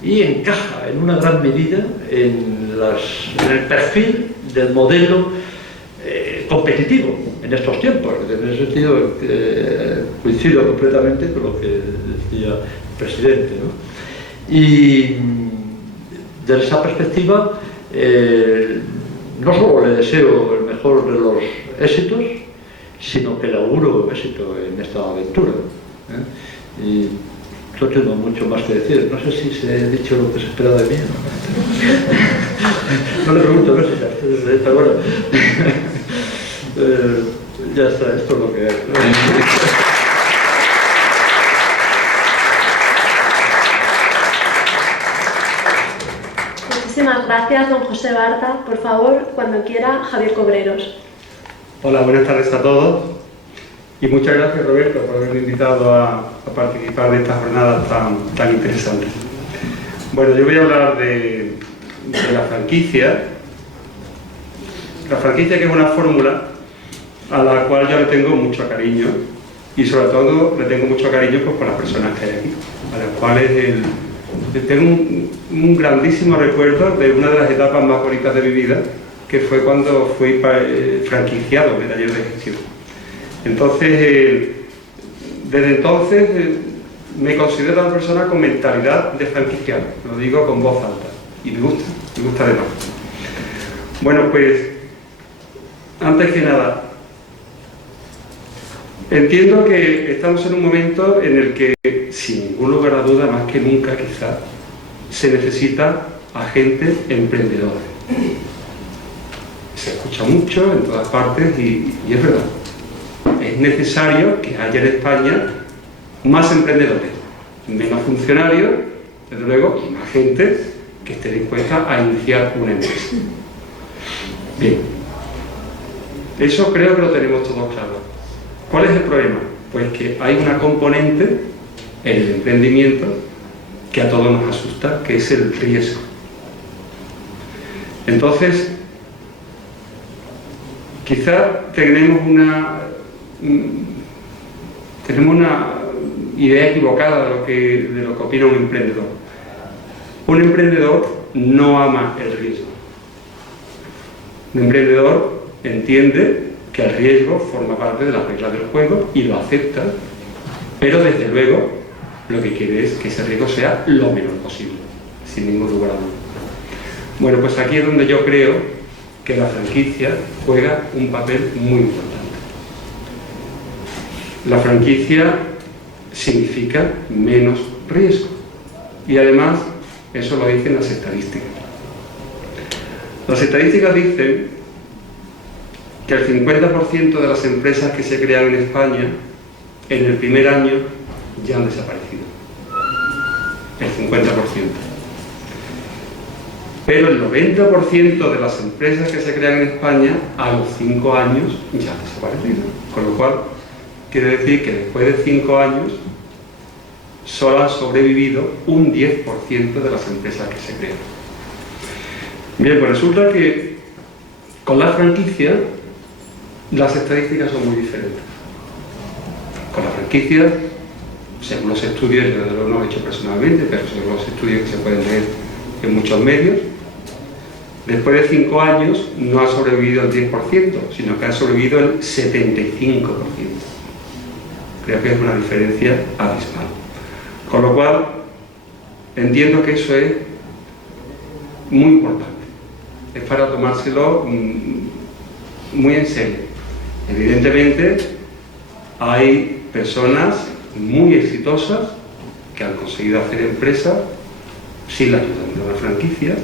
y encaja en una gran medida en el perfil del modelo competitivo en estos tiempos. En ese sentido coincido completamente con lo que decía el presidente, ¿no? Y desde esa perspectiva no solo le deseo el mejor de los éxitos, sino que le auguro éxito en esta aventura, y no tengo mucho más que decir. No sé si se ha dicho lo que se espera de mí, no le pregunto, no sé si pero bueno. Ya está, esto es lo que es. Muchísimas gracias, don José Barta. Por favor, cuando quiera, Javier Cobreros. Hola, buenas tardes a todos. Y muchas gracias, Roberto, por haberme invitado a participar de estas jornadas tan interesantes. Bueno, yo voy a hablar de la franquicia. La franquicia, que es una fórmula a la cual yo le tengo mucho cariño, y sobre todo le tengo mucho cariño pues, por las personas que hay aquí, a las cuales tengo un grandísimo recuerdo de una de las etapas más bonitas de mi vida, que fue cuando fui franquiciado de taller de gestión. Entonces, desde entonces me considero una persona con mentalidad de franquiciado, lo digo con voz alta, y me gusta además. Bueno, pues, antes que nada, entiendo que estamos en un momento en el que, sin ningún lugar a duda, más que nunca quizá, se necesita a gente emprendedora. Se escucha mucho en todas partes y es verdad. Es necesario que haya en España más emprendedores, menos funcionarios, desde luego, y más gente que esté dispuesta a iniciar una empresa. Bien, eso creo que lo tenemos todos claro. ¿Cuál es el problema? Pues que hay una componente en el emprendimiento que a todos nos asusta, que es el riesgo. Entonces, quizá tenemos una idea equivocada de lo que opina un emprendedor. Un emprendedor no ama el riesgo. Un emprendedor entiende que el riesgo forma parte de las reglas del juego y lo acepta, pero desde luego lo que quiere es que ese riesgo sea lo menor posible, sin ningún lugar a duda. Bueno, pues aquí es donde yo creo que la franquicia juega un papel muy importante. La franquicia significa menos riesgo, y además eso lo dicen las estadísticas. Las estadísticas dicen que el 50% de las empresas que se crean en España en el primer año ya han desaparecido. El 50%. Pero el 90% de las empresas que se crean en España a los 5 años ya han desaparecido. Con lo cual, quiere decir que después de 5 años solo han sobrevivido un 10% de las empresas que se crean. Bien, pues resulta que con la franquicia las estadísticas son muy diferentes. Con la franquicia, según los estudios, yo no lo he hecho personalmente, pero según los estudios que se pueden leer en muchos medios, después de 5 años no ha sobrevivido el 10%, sino que ha sobrevivido el 75%. Creo que es una diferencia abismal. Con lo cual, entiendo que eso es muy importante. Es para tomárselo muy en serio. Evidentemente, hay personas muy exitosas que han conseguido hacer empresas sin la ayuda de una franquicia,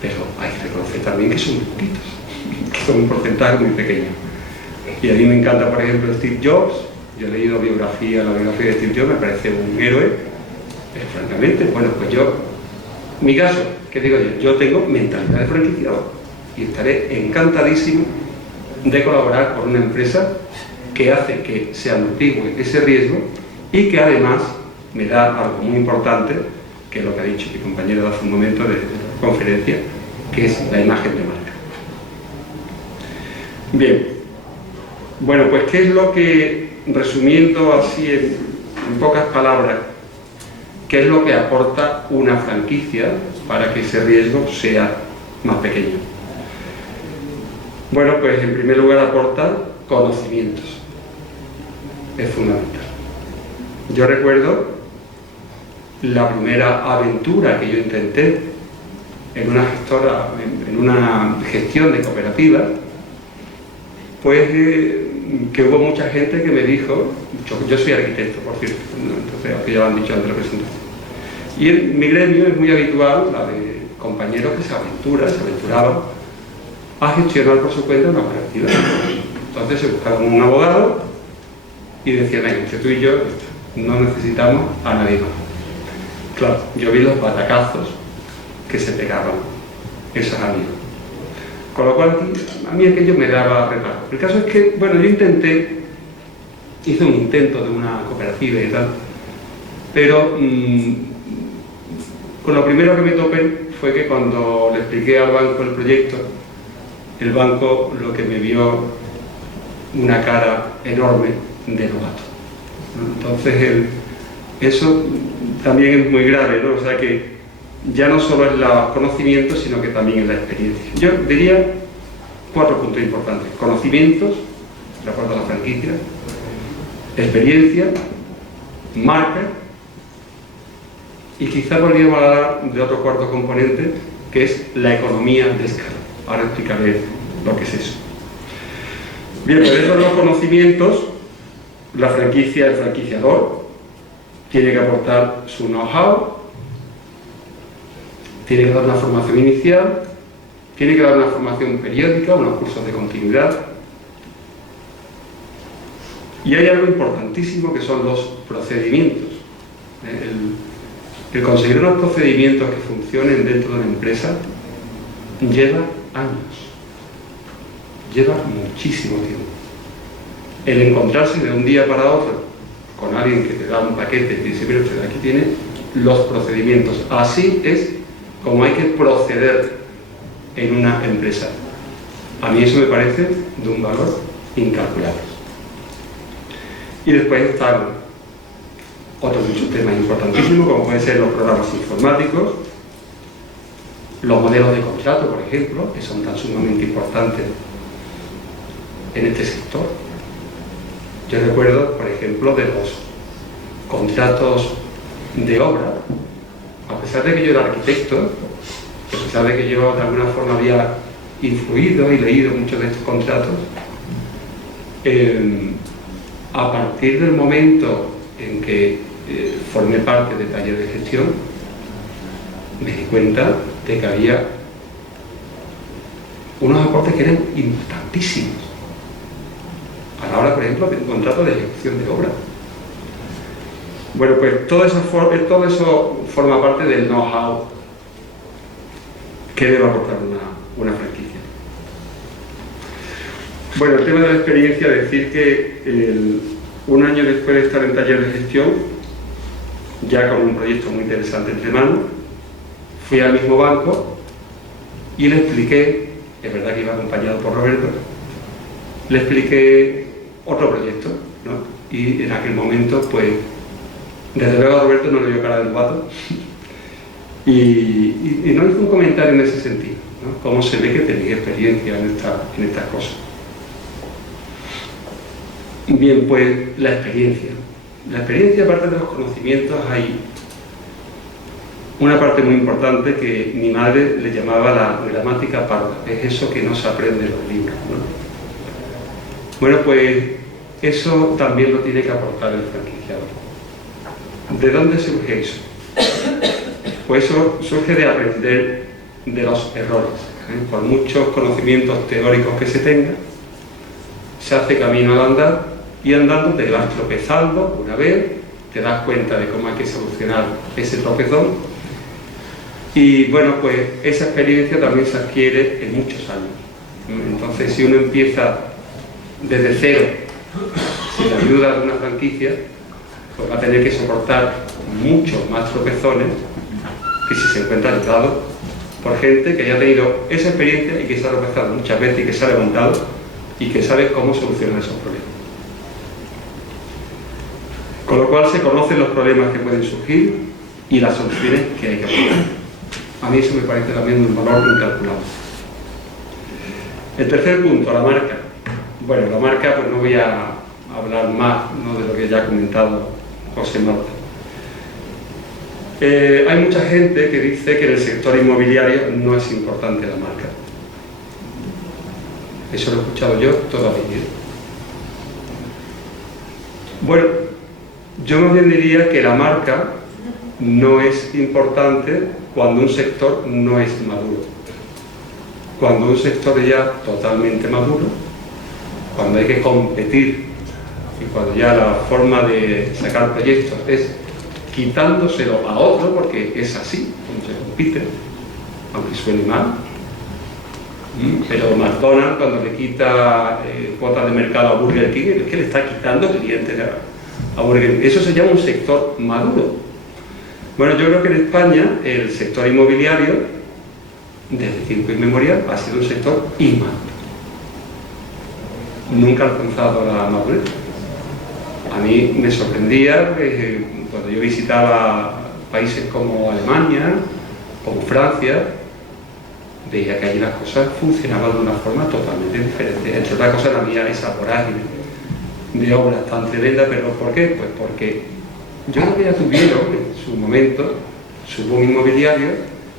pero hay que reconocer también que son muy poquitos, que son un porcentaje muy pequeño. Y a mí me encanta, por ejemplo, Steve Jobs. Yo he leído la biografía de Steve Jobs, me parece un héroe, pero francamente, bueno, pues mi caso, ¿qué digo yo? Yo tengo mentalidad de franquiciado y estaré encantadísimo de colaborar con una empresa que hace que se amortigue ese riesgo y que además me da algo muy importante, que es lo que ha dicho mi compañero hace un momento de conferencia, que es la imagen de marca. Bien, bueno, pues ¿qué es lo que, resumiendo así en pocas palabras, qué es lo que aporta una franquicia para que ese riesgo sea más pequeño? Bueno, pues en primer lugar aporta conocimientos, es fundamental. Yo recuerdo la primera aventura que yo intenté en una gestión de cooperativa, pues que hubo mucha gente que me dijo, yo soy arquitecto, por cierto, entonces que ya lo han dicho antes la presentación, y en mi gremio es muy habitual la de compañeros que se aventuraban a gestionar por su cuenta una cooperativa. Entonces se buscaban un abogado y decían, venga, entre tú y yo no necesitamos a nadie más. Claro, yo vi los batacazos que se pegaban esos amigos. Con lo cual, a mí aquello me daba reparo. El caso es que, bueno, yo hice un intento de una cooperativa y tal, pero con lo primero que me topé fue que cuando le expliqué al banco el proyecto, el banco lo que me vio una cara enorme de novato. Entonces, eso también es muy grave, ¿no? O sea que ya no solo es los conocimientos, sino que también es la experiencia. Yo diría 4 puntos importantes: conocimientos, de acuerdo a la franquicia, experiencia, marca, y quizá podríamos hablar de otro cuarto componente, que es la economía de escala. Ahora explicaré lo que es eso. Bien, pues esos son los conocimientos. La franquicia, el franquiciador, tiene que aportar su know-how, tiene que dar una formación inicial, tiene que dar una formación periódica, unos cursos de continuidad. Y hay algo importantísimo que son los procedimientos. El conseguir unos procedimientos que funcionen dentro de una empresa lleva años, lleva muchísimo tiempo. El encontrarse de un día para otro con alguien que te da un paquete y te dice, mira usted, aquí tiene los procedimientos. Así es como hay que proceder en una empresa. A mí eso me parece de un valor incalculable. Y después están otros muchos temas importantísimos, como pueden ser los programas informáticos, los modelos de contrato, por ejemplo, que son tan sumamente importantes en este sector. Yo recuerdo, por ejemplo, de los contratos de obra. A pesar de que yo era arquitecto, a pesar de que yo de alguna forma había influido y leído muchos de estos contratos, a partir del momento en que formé parte del taller de gestión, me di cuenta de que había unos aportes que eran importantísimos a la hora, por ejemplo, de un contrato de ejecución de obra. Bueno, pues todo eso forma parte del know-how que debe aportar una franquicia. Bueno, el tema de la experiencia, decir que un año después de estar en taller de gestión, ya con un proyecto muy interesante entre manos, fui al mismo banco y le expliqué, es verdad que iba acompañado por Roberto, le expliqué otro proyecto, ¿no? Y en aquel momento, pues, desde luego a Roberto no le dio cara de novato y no hizo un comentario en ese sentido, ¿no? Cómo se ve que tenía experiencia en estas cosas. Bien, pues la experiencia. La experiencia, aparte de los conocimientos, hay una parte muy importante que mi madre le llamaba la gramática parda. Es eso que no se aprende en los libros, ¿no? Bueno, pues eso también lo tiene que aportar el franquiciador. ¿De dónde surge eso? Pues eso surge de aprender de los errores. Por muchos conocimientos teóricos que se tenga, se hace camino al andar y andando te vas tropezando una vez, te das cuenta de cómo hay que solucionar ese tropezón y bueno, pues esa experiencia también se adquiere en muchos años. Entonces, si uno empieza desde cero, sin la ayuda de una franquicia, pues va a tener que soportar muchos más tropezones que si se encuentra ayudado por gente que haya tenido esa experiencia y que se ha tropezado muchas veces y que se ha levantado y que sabe cómo solucionar esos problemas. Con lo cual se conocen los problemas que pueden surgir y las soluciones que hay que aplicar. A mí eso me parece también un valor incalculable. El tercer punto, la marca. Bueno, la marca, pues no voy a hablar más, ¿no?, de lo que ya ha comentado José Marta. Hay mucha gente que dice que en el sector inmobiliario no es importante la marca. Eso lo he escuchado yo toda mi vida. Bueno, yo más bien diría que la marca no es importante cuando un sector no es maduro. Cuando un sector es ya totalmente maduro, cuando hay que competir y cuando ya la forma de sacar proyectos es quitándoselo a otro, porque es así como se compite, aunque suene mal. Pero McDonald's, cuando le quita cuotas de mercado a Burger King, es que le está quitando clientes a Burger King. Eso se llama un sector maduro. Bueno, yo creo que en España el sector inmobiliario, desde tiempo inmemorial, ha sido un sector inmaduro. Nunca ha alcanzado la madurez. A mí me sorprendía cuando yo visitaba países como Alemania, como Francia, veía que allí las cosas funcionaban de una forma totalmente diferente. Entre otras cosas, había esa vorágine de obras tan tremenda, pero ¿por qué? Pues porque yo creo que ya tuvieron en su momento su boom inmobiliario,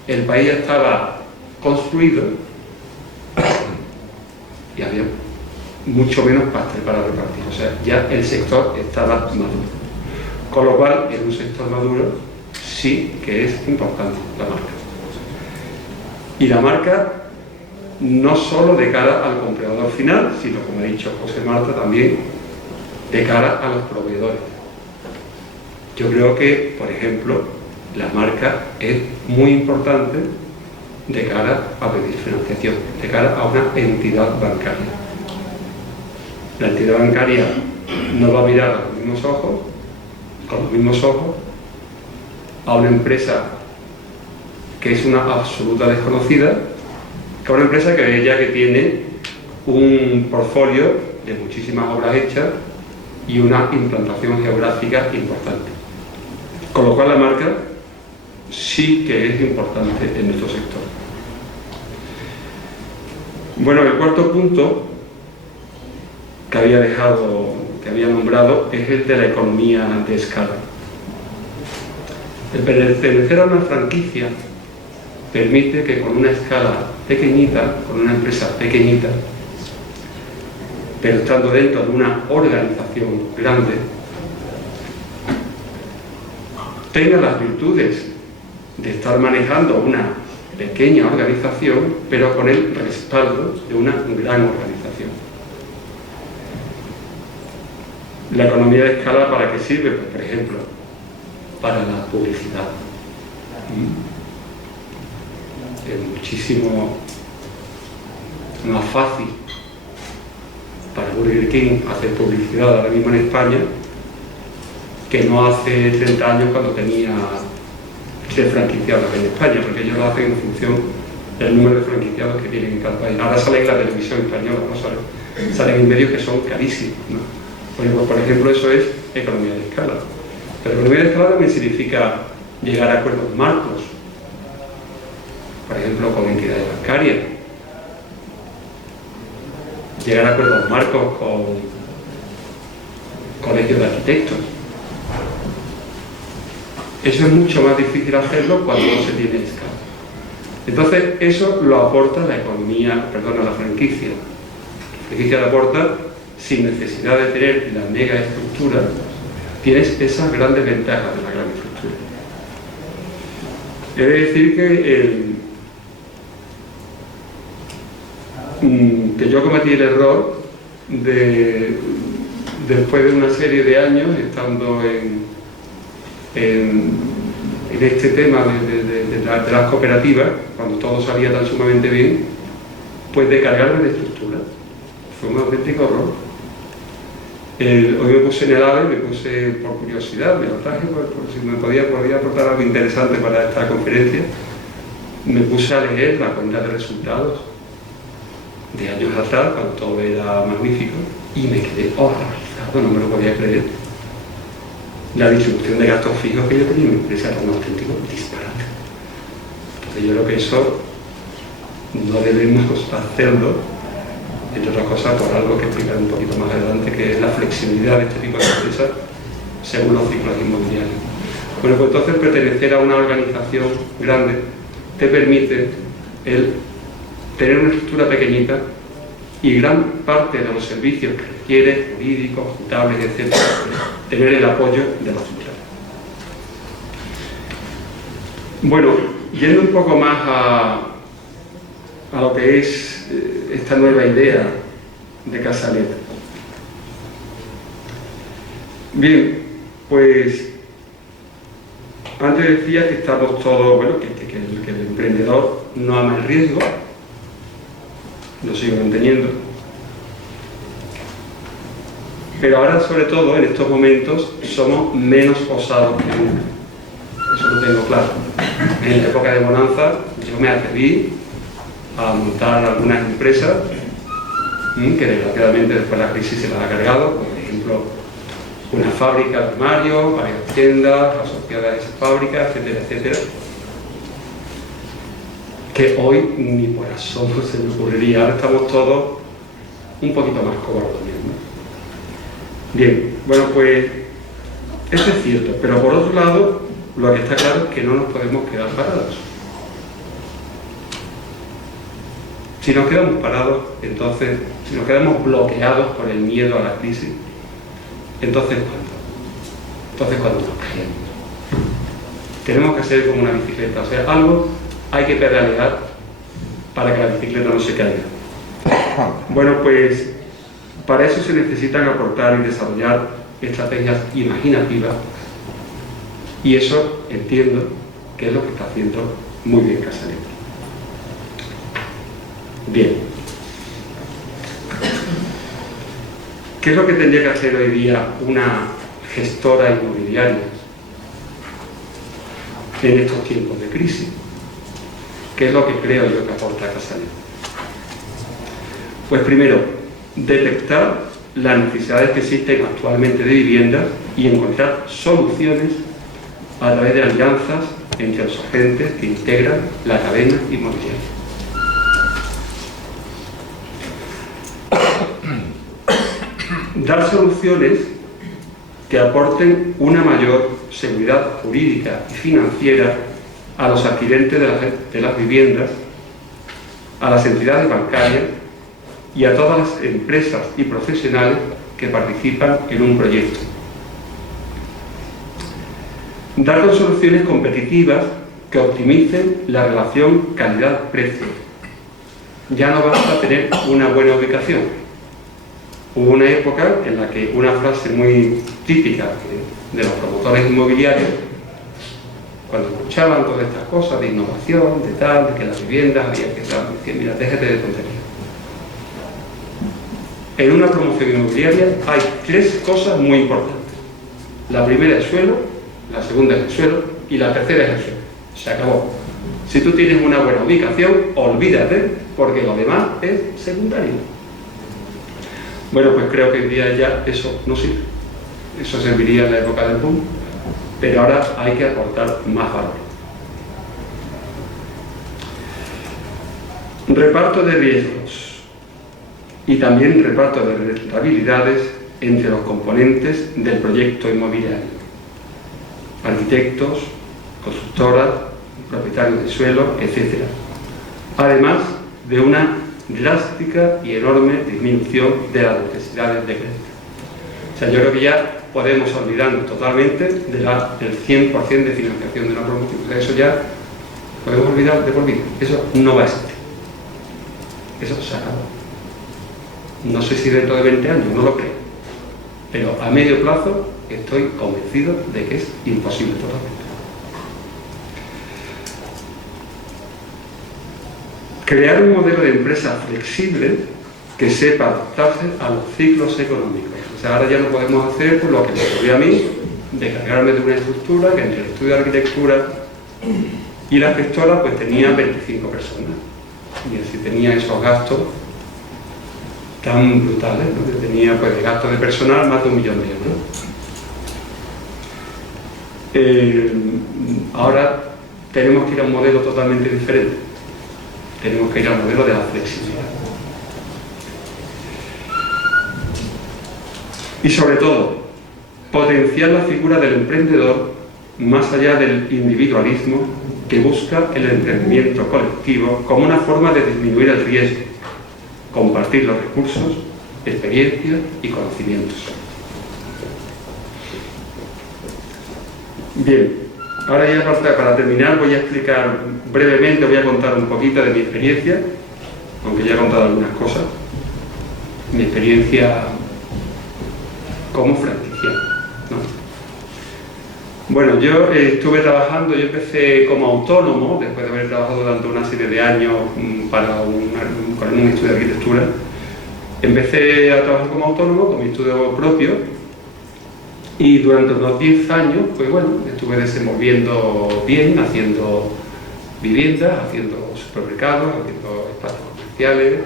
el país ya estaba construido y había mucho menos pastel para repartir. O sea, ya el sector estaba maduro. Con lo cual, en un sector maduro sí que es importante la marca. Y la marca no solo de cara al comprador final, sino, como ha dicho José Marta, también de cara a los proveedores. Yo creo que, por ejemplo, la marca es muy importante de cara a pedir financiación, de cara a una entidad bancaria. La entidad bancaria no va a mirar a los mismos ojos, con los mismos ojos, a una empresa que es una absoluta desconocida, que a una empresa que ya que tiene un portfolio de muchísimas obras hechas y una implantación geográfica importante. Con lo cual la marca sí que es importante en nuestro sector. Bueno, el cuarto punto que había nombrado es el de la economía de escala. El pertenecer a una franquicia permite que con una escala pequeñita, con una empresa pequeñita, pero estando dentro de una organización grande, tenga las virtudes de estar manejando una pequeña organización, pero con el respaldo de una gran organización. La economía de escala, ¿para qué sirve? Pues, por ejemplo, para la publicidad. Es muchísimo más fácil para Burger King hacer publicidad ahora mismo en España que no hace 30 años cuando tenía 3 franquiciados en España, porque ellos lo hacen en función del número de franquiciados que tienen en cada país. Ahora sale en la televisión española, ¿no? Salen en medios que son carísimos, ¿no? Por ejemplo, eso es economía de escala. Pero economía de escala también significa llegar a acuerdos marcos, por ejemplo, con entidades bancarias, llegar a acuerdos marcos con colegios de arquitectos. Eso es mucho más difícil hacerlo cuando no se tiene escala. Entonces, eso lo aporta la franquicia. La franquicia lo aporta sin necesidad de tener la mega estructura. Tienes esas grandes ventajas de la gran estructura. He de decir que yo cometí el error de, después de una serie de años, estando en este tema de las cooperativas, cuando todo salía tan sumamente bien, pues de cargarme de estructura. Fue un auténtico error. Hoy me puse en el AVE, me puse por curiosidad, me lo traje por si me podía aportar algo interesante para esta conferencia, me puse a leer la cuenta de resultados de años atrás, cuando todo era magnífico, y me quedé horrorizado, no me lo podía creer. La distribución de gastos fijos que yo tenía en mi empresa era un auténtico disparate. Entonces yo creo que eso no debemos hacerlo, entre otras cosas, por algo que explicaré un poquito más adelante, que es la flexibilidad de este tipo de empresas según los ciclos inmobiliarios. Bueno, pues entonces pertenecer a una organización grande te permite el tener una estructura pequeñita y gran parte de los servicios que requiere, jurídicos, contables, etc., tener el apoyo de los centrales. Bueno, yendo un poco más a lo que es esta nueva idea de Casalet. Bien, pues antes decía que estamos todos, bueno, que el emprendedor no ama el riesgo, lo sigo manteniendo, pero ahora sobre todo en estos momentos somos menos osados que nunca, eso lo tengo claro. En la época de bonanza yo me atreví a montar algunas empresas que desgraciadamente después la crisis se las ha cargado, por ejemplo una fábrica de armarios, varias tiendas asociadas a esas fábricas, etcétera, etcétera, que hoy ni por asomo se me ocurriría. Ahora estamos todos un poquito más cobardones, ¿no? Bien, bueno, pues eso es cierto, pero por otro lado, lo que está claro es que no nos podemos quedar parados. Si nos quedamos parados, entonces, si nos quedamos bloqueados por el miedo a la crisis, entonces ¿cuándo? Entonces cuando nos caemos. Tenemos que ser como una bicicleta, o sea, algo hay que pedalear para que la bicicleta no se caiga. Bueno, pues para eso se necesitan aportar y desarrollar estrategias imaginativas, y eso entiendo que es lo que está haciendo muy bien Casalet. Bien. ¿Qué es lo que tendría que hacer hoy día una gestora inmobiliaria en estos tiempos de crisis? ¿Qué es lo que creo yo que aporta Casalet? Pues primero, detectar las necesidades que existen actualmente de viviendas y encontrar soluciones a través de alianzas entre los agentes que integran la cadena inmobiliaria. Dar soluciones que aporten una mayor seguridad jurídica y financiera a los adquirentes de las viviendas, a las entidades bancarias y a todas las empresas y profesionales que participan en un proyecto. Dar con soluciones competitivas que optimicen la relación calidad-precio. Ya no basta tener una buena ubicación. Hubo una época en la que una frase muy típica de los promotores inmobiliarios, cuando escuchaban todas estas cosas de innovación, de tal, de que las viviendas había que dar, decían, mira, déjate de tonterías. En una promoción inmobiliaria hay tres cosas muy importantes. La primera es el suelo, la segunda es el suelo y la tercera es el suelo. Se acabó. Si tú tienes una buena ubicación, olvídate, porque lo demás es secundario. Bueno, pues creo que hoy día ya eso no sirve. Eso serviría en la época del boom, pero ahora hay que aportar más valor. Reparto de riesgos y también reparto de rentabilidades entre los componentes del proyecto inmobiliario. Arquitectos, constructoras, propietarios de suelo, etc. Además de una drástica y enorme disminución de las necesidades de crédito. O sea, yo creo que ya podemos olvidarnos totalmente del 100% de financiación de la promoción. O sea, eso ya podemos olvidar de por vida. Eso no va a existir. Eso se acabó. No sé si dentro de 20 años, no lo creo. Pero a medio plazo estoy convencido de que es imposible totalmente. Crear un modelo de empresa flexible que sepa adaptarse a los ciclos económicos. O sea, ahora ya no podemos hacer pues, lo que me ocurrió a mí, de cargarme de una estructura que entre el estudio de arquitectura Y la gestora pues tenía 25 personas. Y así tenía esos gastos tan brutales, ¿no? Que tenía pues de gasto de personal más de 1 millón de euros. Ahora tenemos que ir a un modelo totalmente diferente. Tenemos que ir al modelo de la flexibilidad. Y sobre todo, potenciar la figura del emprendedor más allá del individualismo que busca el emprendimiento colectivo como una forma de disminuir el riesgo, compartir los recursos, experiencias y conocimientos. Bien, ahora ya para terminar voy a explicar brevemente, voy a contar un poquito de mi experiencia, aunque ya he contado algunas cosas, mi experiencia como franquiciado, ¿no? Bueno, yo estuve trabajando, yo empecé como autónomo, después de haber trabajado durante una serie de años para un estudio de arquitectura. Empecé a trabajar como autónomo, con mi estudio propio, y durante unos 10 años, pues bueno, estuve desenvolviendo bien, haciendo viviendas, haciendo supermercados, haciendo espacios comerciales.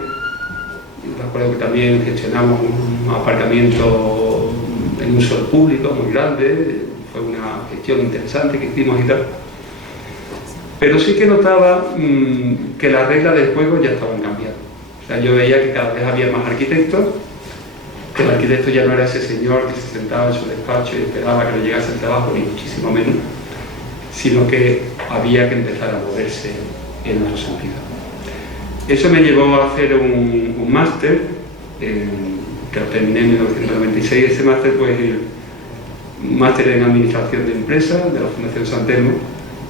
Recuerdo que también gestionamos un aparcamiento en uso público muy grande, fue una gestión interesante que hicimos y tal. Pero sí que notaba que las reglas del juego ya estaban cambiando. O sea, yo veía que cada vez había más arquitectos, que el arquitecto ya no era ese señor que se sentaba en su despacho y esperaba que le llegase el trabajo, ni muchísimo menos, sino que había que empezar a moverse en otro sentido. Eso me llevó a hacer un máster, que lo terminé en 1996. Ese máster, pues, un máster en Administración de Empresas de la Fundación San Telmo,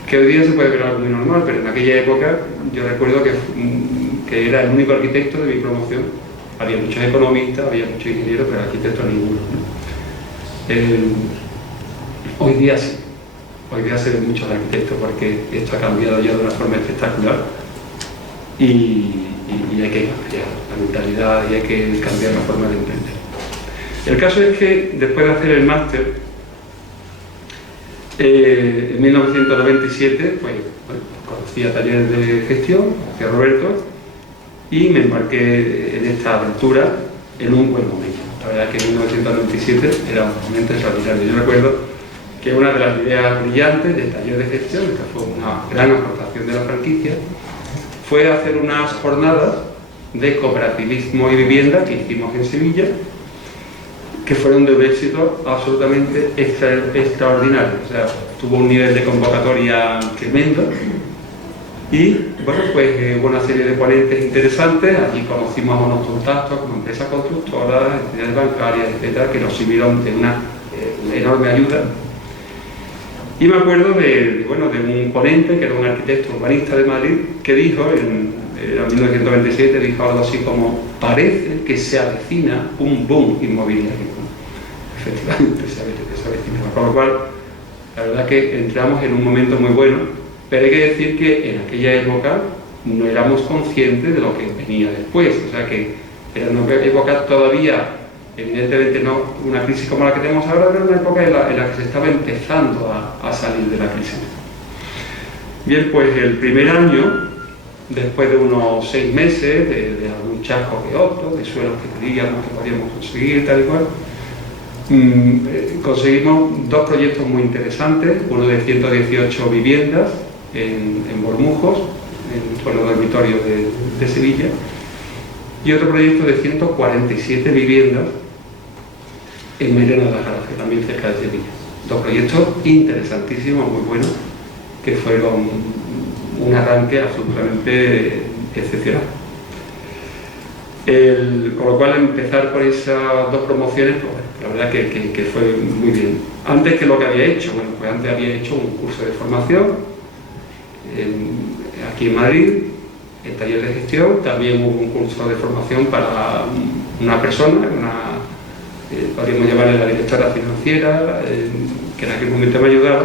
que hoy día se puede ver algo muy normal, pero en aquella época yo recuerdo que era el único arquitecto de mi promoción. Había muchos economistas, había muchos ingenieros, pero arquitectos ninguno, ¿no? Hoy día sí, hoy día se ven muchos arquitectos porque esto ha cambiado ya de una forma espectacular y hay que cambiar la mentalidad y hay que cambiar la forma de emprender. El caso es que después de hacer el máster, en 1997, pues, bueno, conocí a Talleres de Gestión, conocí a Roberto y me embarqué en esta aventura en un buen momento. La verdad es que en 1997 era un momento extraordinario. Yo recuerdo que una de las ideas brillantes del taller de gestión, que fue una gran aportación de la franquicia, fue hacer unas jornadas de cooperativismo y vivienda que hicimos en Sevilla, que fueron de un éxito absolutamente extraordinario. O sea, tuvo un nivel de convocatoria tremendo y, bueno, pues hubo una serie de ponentes interesantes. Allí conocimos a unos contactos como empresas constructoras, entidades bancarias, etcétera, que nos sirvieron de una enorme ayuda. Y me acuerdo de un ponente que era un arquitecto urbanista de Madrid que dijo, en 1927, dijo algo así como: parece que se avecina un boom inmobiliario. Efectivamente se avecina. Con lo cual, la verdad que entramos en un momento muy bueno, pero hay que decir que en aquella época no éramos conscientes de lo que venía después. O sea que era una época todavía, evidentemente no una crisis como la que tenemos ahora, pero una época en la que se estaba empezando a salir de la crisis. Bien, pues el primer año, después de unos 6 meses de algún chasco que otro, de suelos que creíamos que podíamos conseguir, tal y cual, conseguimos 2 proyectos muy interesantes, uno de 118 viviendas en Bormujos, en los dormitorios de Sevilla, y otro proyecto de 147 viviendas en Merena de la Jarafe, también cerca de Sevilla. 2 proyectos interesantísimos, muy buenos, que fueron un arranque absolutamente excepcional. Con lo cual, empezar por esas 2 promociones, pues, la verdad que fue muy bien. Antes que lo que había hecho, bueno, pues antes había hecho un curso de formación aquí en Madrid, el taller de gestión. También hubo un curso de formación para una persona, podríamos llamarle la directora financiera, que en aquel momento me ayudaba.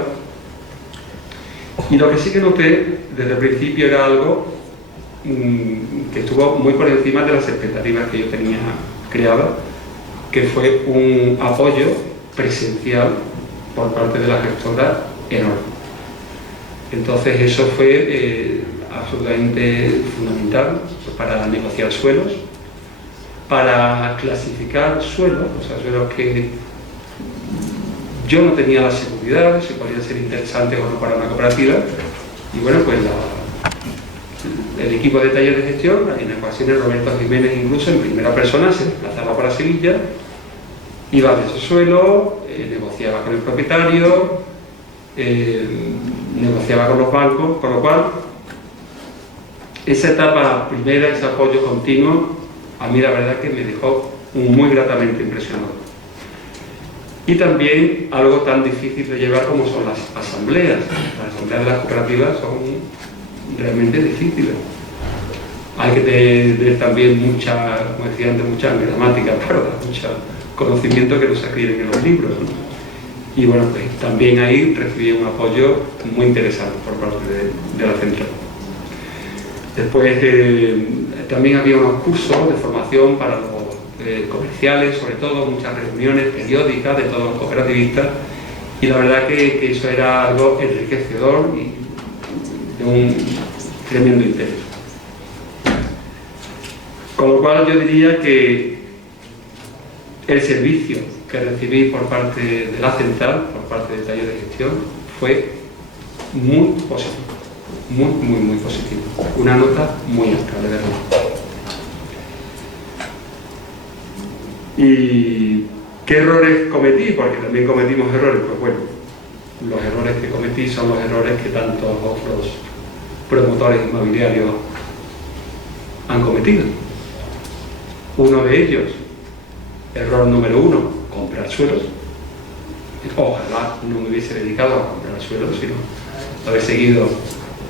Y lo que sí que noté desde el principio era algo que estuvo muy por encima de las expectativas que yo tenía creadas, que fue un apoyo presencial por parte de la gestora enorme. Entonces eso fue absolutamente fundamental para negociar suelos, para clasificar suelos, o sea, suelos que yo no tenía la seguridad de si podían ser interesantes o no para una cooperativa. Y bueno, pues el equipo de taller de gestión, en ocasiones Roberto Jiménez incluso en primera persona se desplazaba para Sevilla, iba a esos suelos, negociaba con el propietario, negociaba con los bancos, con lo cual esa etapa primera, ese apoyo continuo, a mí la verdad que me dejó muy gratamente impresionado. Y también algo tan difícil de llevar como son las asambleas. Las asambleas de las cooperativas son realmente difíciles. Hay que tener también mucha, como decía antes, mucha gramática, mucho conocimiento que no se adquieren en los libros, ¿no? Y bueno, pues también ahí recibí un apoyo muy interesante por parte de la central. Después también había unos cursos de formación para los comerciales, sobre todo, muchas reuniones periódicas de todos los cooperativistas, y la verdad que eso era algo enriquecedor y de un tremendo interés. Con lo cual yo diría que el servicio que recibí por parte de la central, por parte del taller de gestión, fue muy positivo, muy positivo. Una nota muy alta, de verdad. ¿Y qué errores cometí? Porque también cometimos errores. Pues bueno, los errores que cometí son los errores que tantos otros promotores inmobiliarios han cometido. Uno de ellos, error número 1, comprar suelos. Ojalá no me hubiese dedicado a comprar suelos, sino haber seguido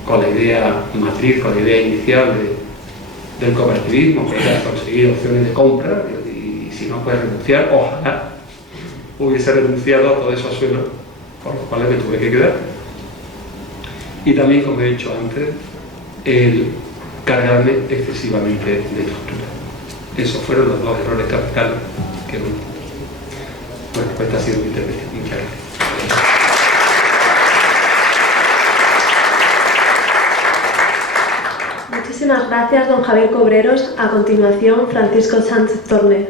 con la idea matriz, con la idea inicial del cooperativismo, que era conseguir opciones de compra, y si no puedes renunciar, ojalá hubiese renunciado a todos esos suelos por los cuales me tuve que quedar. Y también, como he dicho antes, el cargarme excesivamente de estructura. Esos fueron los dos errores capitales que bueno, pues esta ha sido mi intervención. Muchas gracias. Muchísimas gracias, don Javier Cobreros. A continuación, Francisco Sánchez Torné.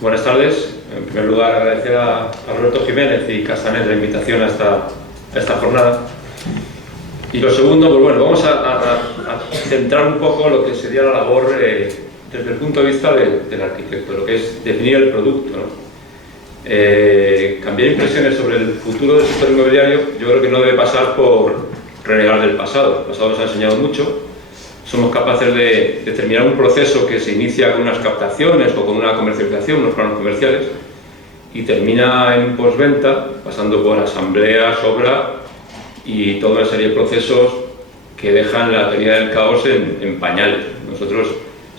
Buenas tardes. En primer lugar, agradecer a Roberto Jiménez y Casanet la invitación a esta jornada. Y lo segundo, pues bueno, vamos a centrar un poco lo que sería la labor desde el punto de vista del arquitecto, lo que es definir el producto, ¿no? Cambiar impresiones sobre el futuro del sector inmobiliario, yo creo que no debe pasar por renegar del pasado. El pasado nos ha enseñado mucho. Somos capaces de terminar un proceso que se inicia con unas captaciones o con una comercialización, unos planos comerciales, y termina en postventa, pasando por asambleas, obra y toda una serie de procesos que dejan la teoría del caos en pañales. Nosotros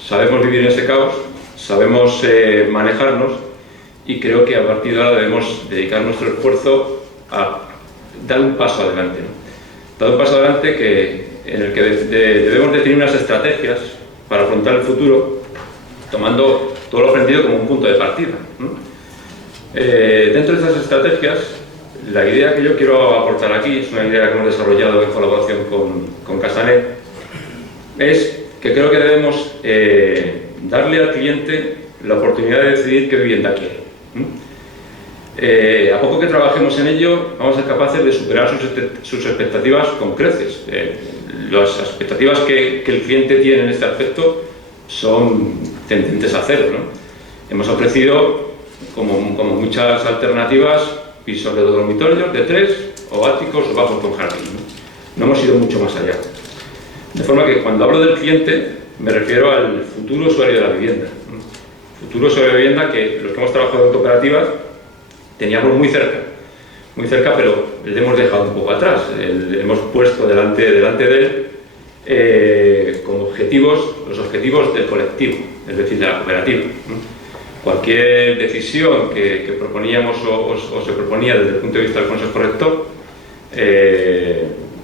sabemos vivir en ese caos, sabemos manejarnos, y creo que a partir de ahora debemos dedicar nuestro esfuerzo a dar un paso adelante, ¿no? Dar un paso adelante en el que debemos definir unas estrategias para afrontar el futuro, tomando todo lo aprendido como un punto de partida, ¿no? Dentro de esas estrategias, la idea que yo quiero aportar aquí, es una idea que hemos desarrollado en colaboración con Casanet, es que creo que debemos darle al cliente la oportunidad de decidir qué vivienda quiere. A poco que trabajemos en ello, vamos a ser capaces de superar sus expectativas con creces. Las expectativas que el cliente tiene en este aspecto son tendentes a cero, ¿no? Hemos ofrecido, como muchas alternativas, pisos de dormitorios, de 3, o áticos o bajos con jardín, ¿no? No hemos ido mucho más allá. De forma que cuando hablo del cliente, me refiero al futuro usuario de la vivienda, ¿no? Futuro usuario de la vivienda que los que hemos trabajado en cooperativas teníamos muy cerca, pero le hemos dejado un poco atrás. Hemos puesto delante de él como objetivos, los objetivos del colectivo, es decir, de la cooperativa, ¿no? Cualquier decisión que proponíamos o se proponía desde el punto de vista del Consejo Rector,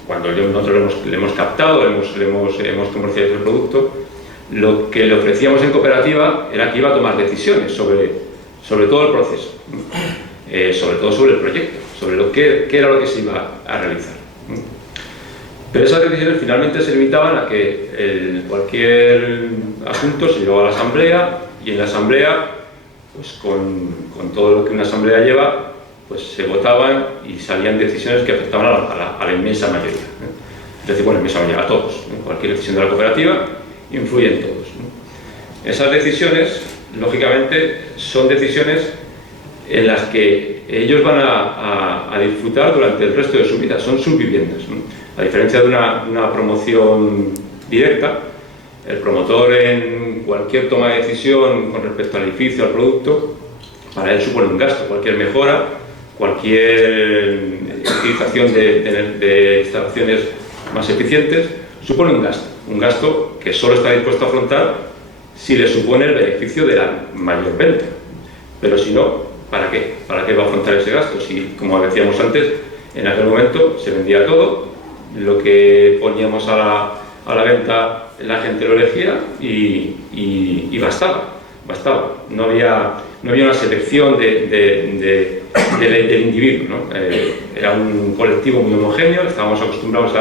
cuando nosotros le hemos captado, hemos comercializado el producto, lo que le ofrecíamos en cooperativa era que iba a tomar decisiones sobre todo el proceso, sobre todo sobre el proyecto. sobre qué era lo que se iba a realizar. Pero esas decisiones finalmente se limitaban a que cualquier asunto se llevaba a la asamblea, y en la asamblea, pues con todo lo que una asamblea lleva, pues se votaban y salían decisiones que afectaban a la inmensa mayoría. Es decir, bueno, inmensa mayoría, a todos. Cualquier decisión de la cooperativa influye en todos. Esas decisiones, lógicamente, son decisiones en las que ellos van a disfrutar durante el resto de su vida, son sus viviendas. A diferencia de una promoción directa, el promotor en cualquier toma de decisión con respecto al edificio, al producto, para él supone un gasto. Cualquier mejora, cualquier utilización de instalaciones más eficientes, supone un gasto que solo está dispuesto a afrontar si le supone el beneficio de la mayor venta. Pero si no, ¿para qué? ¿Para qué va a afrontar ese gasto? Si, como decíamos antes, en aquel momento se vendía todo, lo que poníamos a la venta la gente lo elegía y bastaba. No había una selección del individuo, ¿no? Era un colectivo muy homogéneo, estábamos acostumbrados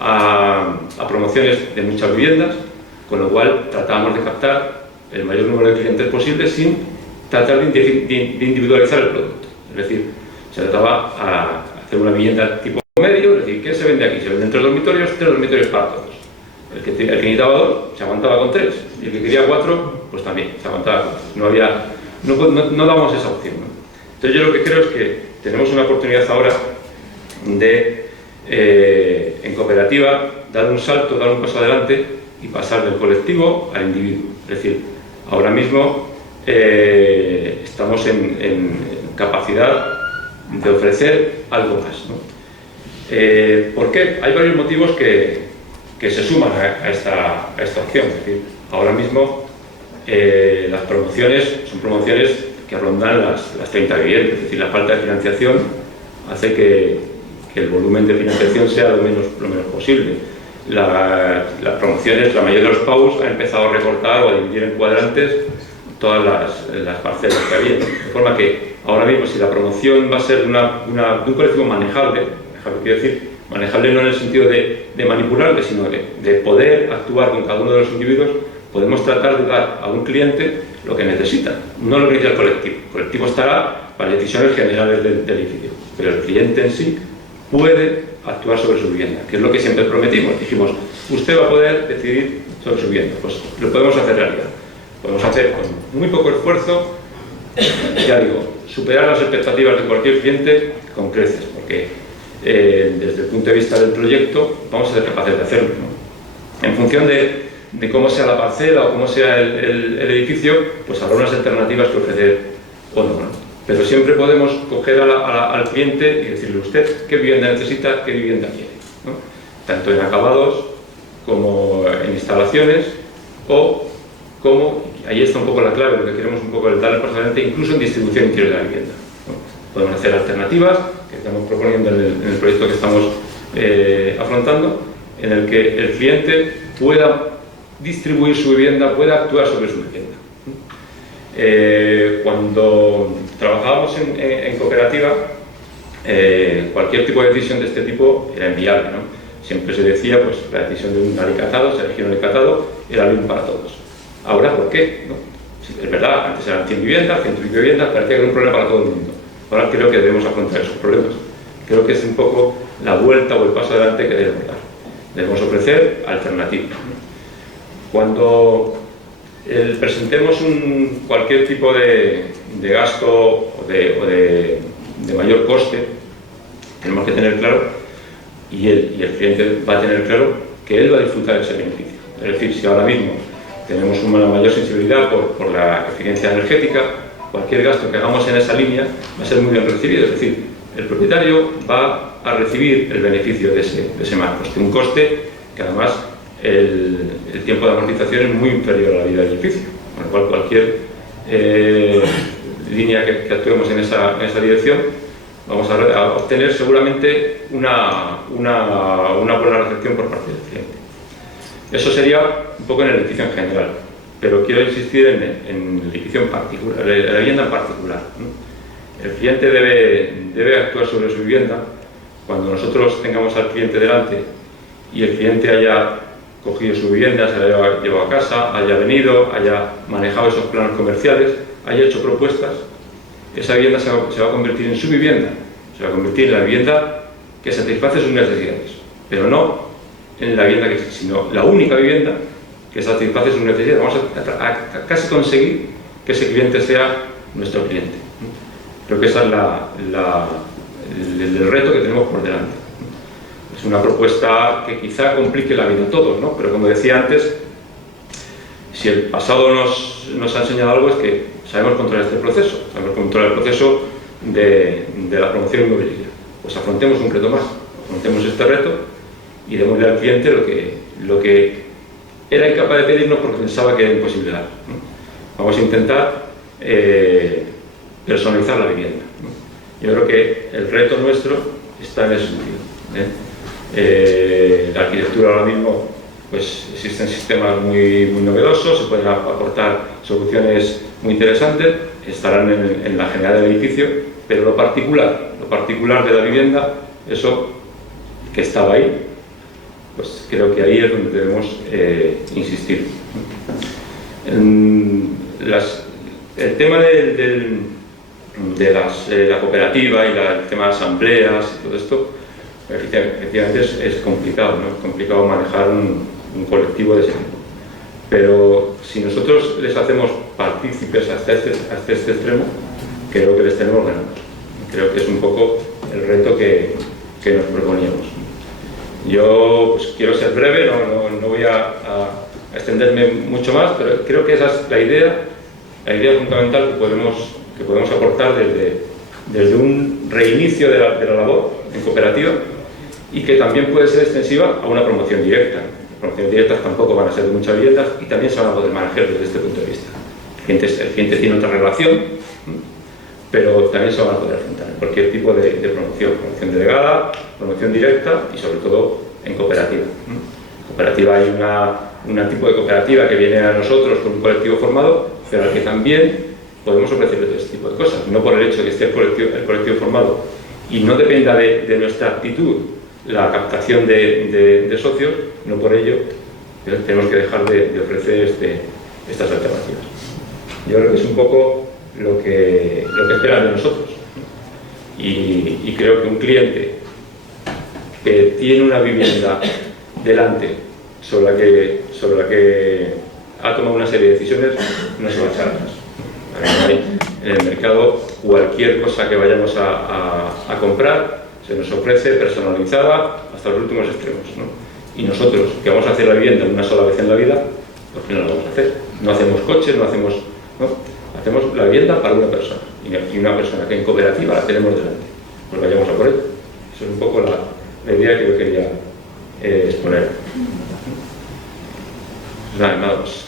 a promociones de muchas viviendas, con lo cual tratábamos de captar el mayor número de clientes posible sin tratar de individualizar el producto. Es decir, se trataba a hacer una vivienda tipo medio, es decir, ¿qué se vende aquí? Se venden 3 dormitorios para todos. El que necesitaba 2 se aguantaba con 3, y el que quería 4, pues también se aguantaba con 3. No damos esa opción, ¿no? Entonces yo lo que creo es que tenemos una oportunidad ahora de, en cooperativa, dar un salto, dar un paso adelante y pasar del colectivo al individuo. Es decir, ahora mismo estamos en capacidad de ofrecer algo más, ¿no? ¿Por qué? Hay varios motivos que se suman a esta opción. Es decir, ahora mismo las promociones son promociones que rondan las 30 viviendas. Es decir, la falta de financiación hace que el volumen de financiación sea lo menos posible. Las promociones, la mayoría de los PAUs han empezado a recortar o a dividir en cuadrantes todas las parcelas que había. De forma que ahora mismo, si la promoción va a ser de un colectivo manejable, quiero decir, manejable no en el sentido de manipularle, sino de poder actuar con cada uno de los individuos, podemos tratar de dar a un cliente lo que necesita, no lo que necesita el colectivo. El colectivo estará para decisiones generales del edificio, pero el cliente en sí puede actuar sobre su vivienda, que es lo que siempre prometimos. Dijimos, usted va a poder decidir sobre su vivienda. Pues lo podemos hacer realidad. Podemos hacer con muy poco esfuerzo, ya digo, superar las expectativas de cualquier cliente con creces, porque desde el punto de vista del proyecto vamos a ser capaces de hacerlo, ¿no? En función de cómo sea la parcela o cómo sea el edificio, pues habrá unas alternativas que ofrecer o no, ¿no? Pero siempre podemos coger al cliente y decirle, usted qué vivienda necesita, qué vivienda quiere, ¿no? Tanto en acabados como en instalaciones, o como, ahí está un poco la clave, lo que queremos un poco dar el paso adelante, incluso en distribución interior de la vivienda, ¿no? Podemos hacer alternativas que estamos proponiendo en el proyecto que estamos afrontando, en el que el cliente pueda distribuir su vivienda, pueda actuar sobre su vivienda. Cuando trabajábamos en cooperativa, cualquier tipo de decisión de este tipo era inviable, ¿no? Siempre se decía, pues la decisión de un alicatado, se elegía un alicatado, era el mismo para todos. Ahora, ¿por qué? ¿No? Sí, es verdad, antes eran 100 viviendas, 100 viviendas, parecía que era un problema para todo el mundo. Ahora creo que debemos afrontar esos problemas. Creo que es un poco la vuelta o el paso adelante que debemos dar. Debemos ofrecer alternativas. Cuando presentemos cualquier tipo de gasto o de mayor coste, tenemos que tener claro, y el cliente va a tener claro, que él va a disfrutar ese beneficio. Es decir, si ahora mismo tenemos una mayor sensibilidad por la eficiencia energética, cualquier gasto que hagamos en esa línea va a ser muy bien recibido. Es decir, el propietario va a recibir el beneficio de ese más coste. Un coste que además el tiempo de amortización es muy inferior a la vida del edificio, con lo cual cualquier línea que actuemos en esa dirección vamos a obtener seguramente una buena recepción por parte del cliente. Eso sería un poco en el edificio en general, pero quiero insistir en el edificio en particular, en la vivienda en particular, ¿no? El cliente debe actuar sobre su vivienda. Cuando nosotros tengamos al cliente delante y el cliente haya cogido su vivienda, se la haya llevado a casa, haya venido, haya manejado esos planos comerciales, haya hecho propuestas, esa vivienda se va a convertir en su vivienda, se va a convertir en la vivienda que satisface sus necesidades, pero no en la vivienda sino la única vivienda que satisface sus necesidades. Vamos a casi conseguir que ese cliente sea nuestro cliente. Creo que ese es el reto que tenemos por delante. Es una propuesta que quizá complique la vida a todos, ¿no? Pero como decía antes, si el pasado nos ha enseñado algo es que sabemos controlar este proceso, sabemos controlar el proceso de la promoción inmobiliaria. Pues afrontemos un reto más, afrontemos este reto y démosle al cliente lo que era incapaz de pedirnos porque pensaba que era imposible dar, ¿no? Vamos a intentar personalizar la vivienda, ¿no? Yo creo que el reto nuestro está en ese sentido, la arquitectura ahora mismo, pues existen sistemas muy novedosos, se pueden aportar soluciones muy interesantes, estarán en la general del edificio, pero lo particular de la vivienda, eso que estaba ahí, pues creo que ahí es donde debemos insistir. El tema de la cooperativa y el tema de asambleas y todo esto, efectivamente es complicado, ¿no? Es complicado manejar un colectivo de ese tipo. Pero si nosotros les hacemos partícipes hasta este extremo, creo que les tenemos ganando. Creo que es un poco el reto que nos proponíamos. Yo pues, quiero ser breve, no voy a extenderme mucho más, pero creo que esa es la idea fundamental que podemos aportar desde un reinicio de la labor en cooperativa y que también puede ser extensiva a una promoción directa. Las promociones directas tampoco van a ser de muchas viviendas y también se van a poder manejar desde este punto de vista. El cliente tiene otra relación, pero también se van a poder afrontar en cualquier tipo de promoción delegada, promoción directa y sobre todo en cooperativa. En cooperativa hay un tipo de cooperativa que viene a nosotros con un colectivo formado, pero al que también podemos ofrecerle todo este tipo de cosas, no por el hecho de que esté el colectivo formado y no dependa de nuestra actitud la captación de socios, no por ello tenemos que dejar de ofrecer estas alternativas. Yo creo que es un poco lo que esperan de nosotros. Y creo que un cliente que tiene una vivienda delante sobre la que ha tomado una serie de decisiones no se va a echar atrás. En el mercado cualquier cosa que vayamos a comprar se nos ofrece personalizada hasta los últimos extremos, ¿no? Y nosotros, que vamos a hacer la vivienda una sola vez en la vida, ¿por qué no lo vamos a hacer? No hacemos coches, no hacemos la vivienda para una persona y una persona que en cooperativa la tenemos delante, pues vayamos a por ello. Eso es un poco la idea que yo quería exponer. Nada más.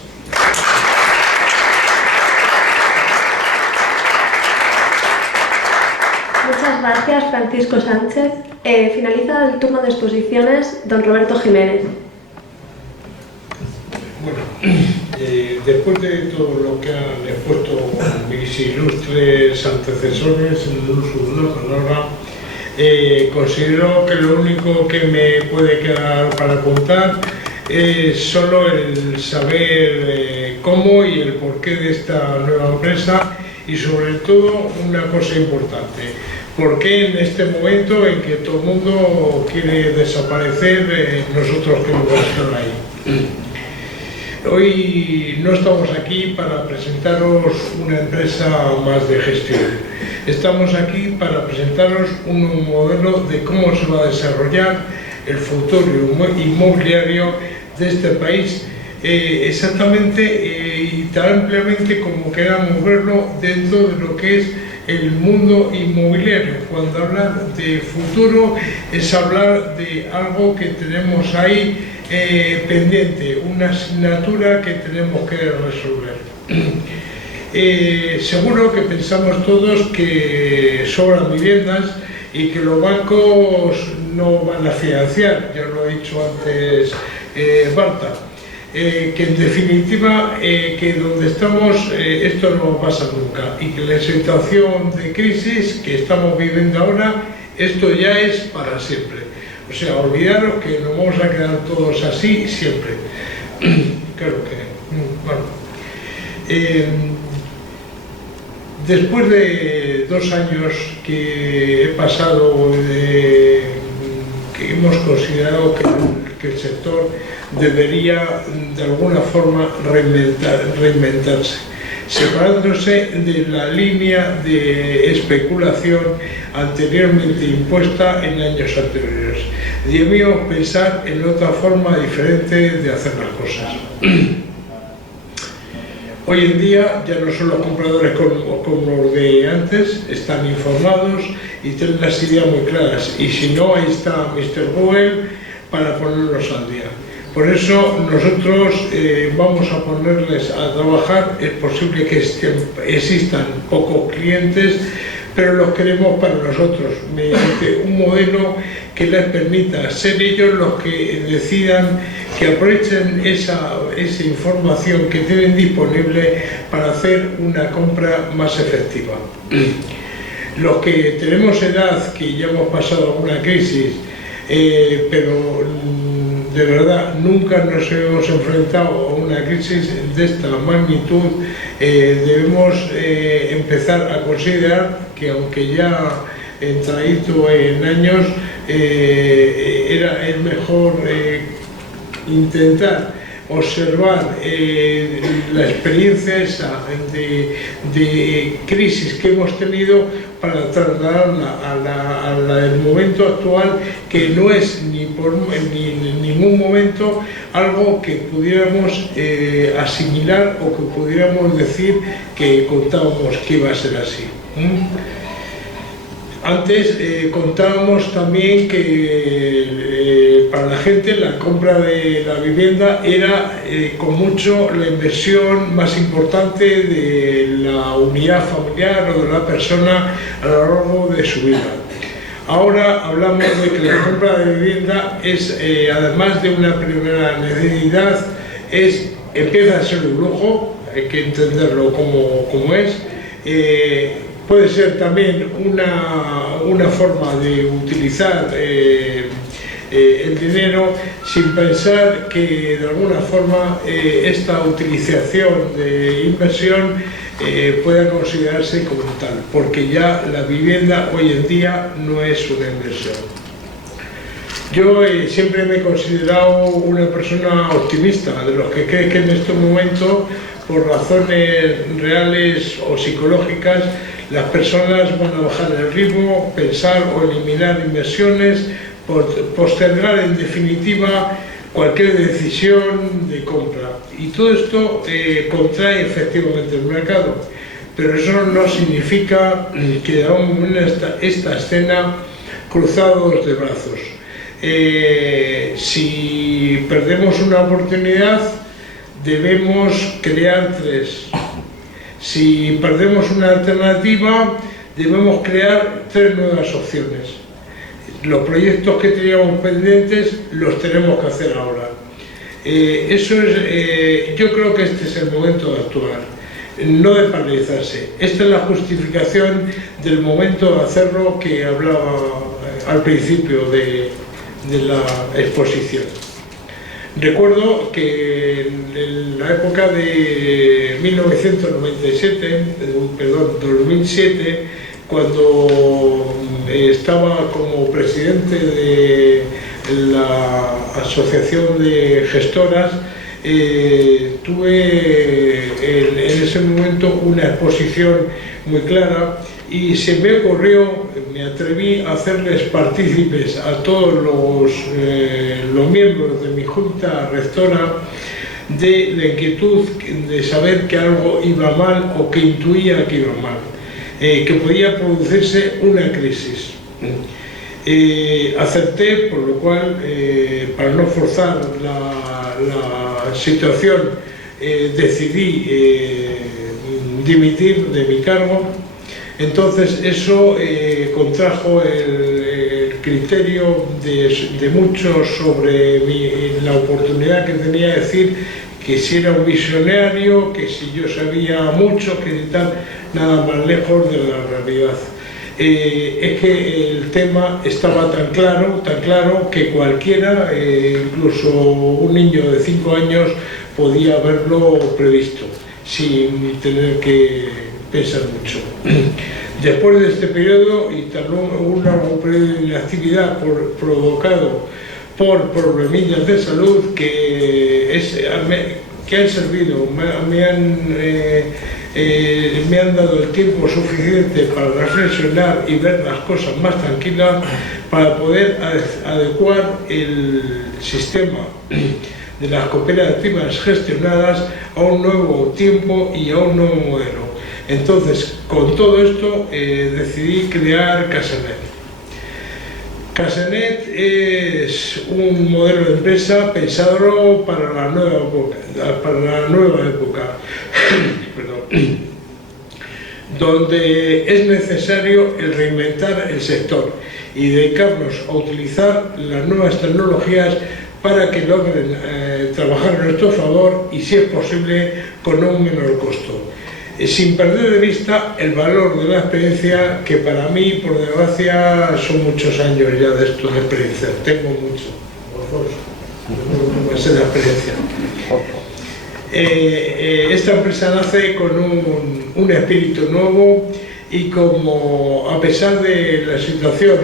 Muchas gracias, Francisco Sánchez. Finaliza el turno de exposiciones don Roberto Jiménez. Bueno, después de todo lo que han expuesto mis ilustres antecesores en el uso de la palabra, considero que lo único que me puede quedar para contar es solo el saber cómo y el porqué de esta nueva empresa y sobre todo una cosa importante, por qué en este momento en que todo el mundo quiere desaparecer, nosotros queremos estar ahí. Hoy no estamos aquí para presentaros una empresa más de gestión. Estamos aquí para presentaros un modelo de cómo se va a desarrollar el futuro inmobiliario de este país, exactamente y tan ampliamente como queramos verlo dentro de lo que es el mundo inmobiliario. Cuando hablar de futuro es hablar de algo que tenemos ahí pendiente, una asignatura que tenemos que resolver. Seguro que pensamos todos que sobran viviendas y que los bancos no van a financiar, ya lo ha dicho antes Marta. que en definitiva que donde estamos esto no va a pasar nunca y que la situación de crisis que estamos viviendo ahora, esto ya es para siempre. O sea, olvidaros que nos vamos a quedar todos así siempre. Claro que, bueno. Después de 2 años que he pasado, que hemos considerado que el sector debería de alguna forma reinventarse, separándose de la línea de especulación anteriormente impuesta en años anteriores. Debíamos pensar en otra forma diferente de hacer las cosas. Hoy en día ya no son los compradores como los de antes, están informados y tienen las ideas muy claras, y si no, ahí está Mr. Google para ponerlos al día. Por eso nosotros vamos a ponerles a trabajar. Es posible que existan pocos clientes, pero los queremos para nosotros, mediante un modelo que les permita ser ellos los que decidan, que aprovechen esa información que tienen disponible para hacer una compra más efectiva. Los que tenemos edad, que ya hemos pasado alguna crisis, pero de verdad nunca nos hemos enfrentado a una crisis de esta magnitud, debemos empezar a considerar que, aunque ya entradito en años, es mejor intentar observar la experiencia esa de crisis que hemos tenido para trasladarla a la del momento actual, que no es ni en ningún momento algo que pudiéramos asimilar o que pudiéramos decir que contábamos que iba a ser así. Antes contábamos también que para la gente la compra de la vivienda era con mucho la inversión más importante de la unidad familiar o de la persona a lo largo de su vida. Ahora hablamos de que la compra de vivienda es, además de una primera necesidad, empieza a ser un lujo, hay que entenderlo como es. Puede ser también una forma de utilizar el dinero sin pensar que de alguna forma esta utilización de inversión pueda considerarse como tal, porque ya la vivienda hoy en día no es una inversión. Yo siempre me he considerado una persona optimista, de los que cree que en este momento, por razones reales o psicológicas, las personas van a bajar el ritmo, pensar o eliminar inversiones, postergar en definitiva cualquier decisión de compra. Y todo esto contrae efectivamente el mercado, pero eso no significa que debamos ver esta escena cruzados de brazos. Si perdemos una oportunidad, debemos crear 3. Si perdemos una alternativa, debemos crear 3 nuevas opciones. Los proyectos que teníamos pendientes los tenemos que hacer ahora. Yo creo que este es el momento de actuar, no de paralizarse. Esta es la justificación del momento de hacerlo que hablaba al principio de la exposición. Recuerdo que en la época de 2007, cuando estaba como presidente de la Asociación de Gestoras, tuve en ese momento una exposición muy clara y se me ocurrió, me atreví a hacerles partícipes a todos los miembros de mi junta rectora de la inquietud de saber que algo iba mal o que intuía que iba mal, que podía producirse una crisis. Acerté, por lo cual, para no forzar la situación, decidí dimitir de mi cargo. Entonces eso contrajo el criterio de muchos sobre la oportunidad que tenía de decir que si era un visionario, que si yo sabía mucho, que tal, nada más lejos de la realidad. Es que el tema estaba tan claro que cualquiera, incluso un niño de 5 años, podía haberlo previsto, sin tener que pensar mucho. Después de este periodo, y también un largo periodo de inactividad provocado por problemillas de salud que han servido, me han dado el tiempo suficiente para reflexionar y ver las cosas más tranquilas, para poder adecuar el sistema de las cooperativas gestionadas a un nuevo tiempo y a un nuevo modelo. Entonces, con todo esto, decidí crear Casanet. Casanet es un modelo de empresa pensado para la nueva época, perdón, donde es necesario el reinventar el sector y dedicarnos a utilizar las nuevas tecnologías para que logren trabajar a nuestro favor y, si es posible, con un menor costo, sin perder de vista el valor de la experiencia, que para mí, por desgracia, son muchos años ya de esto de experiencia. Tengo mucho, no sé la experiencia. Esta empresa nace con un espíritu nuevo y, como a pesar de la situación,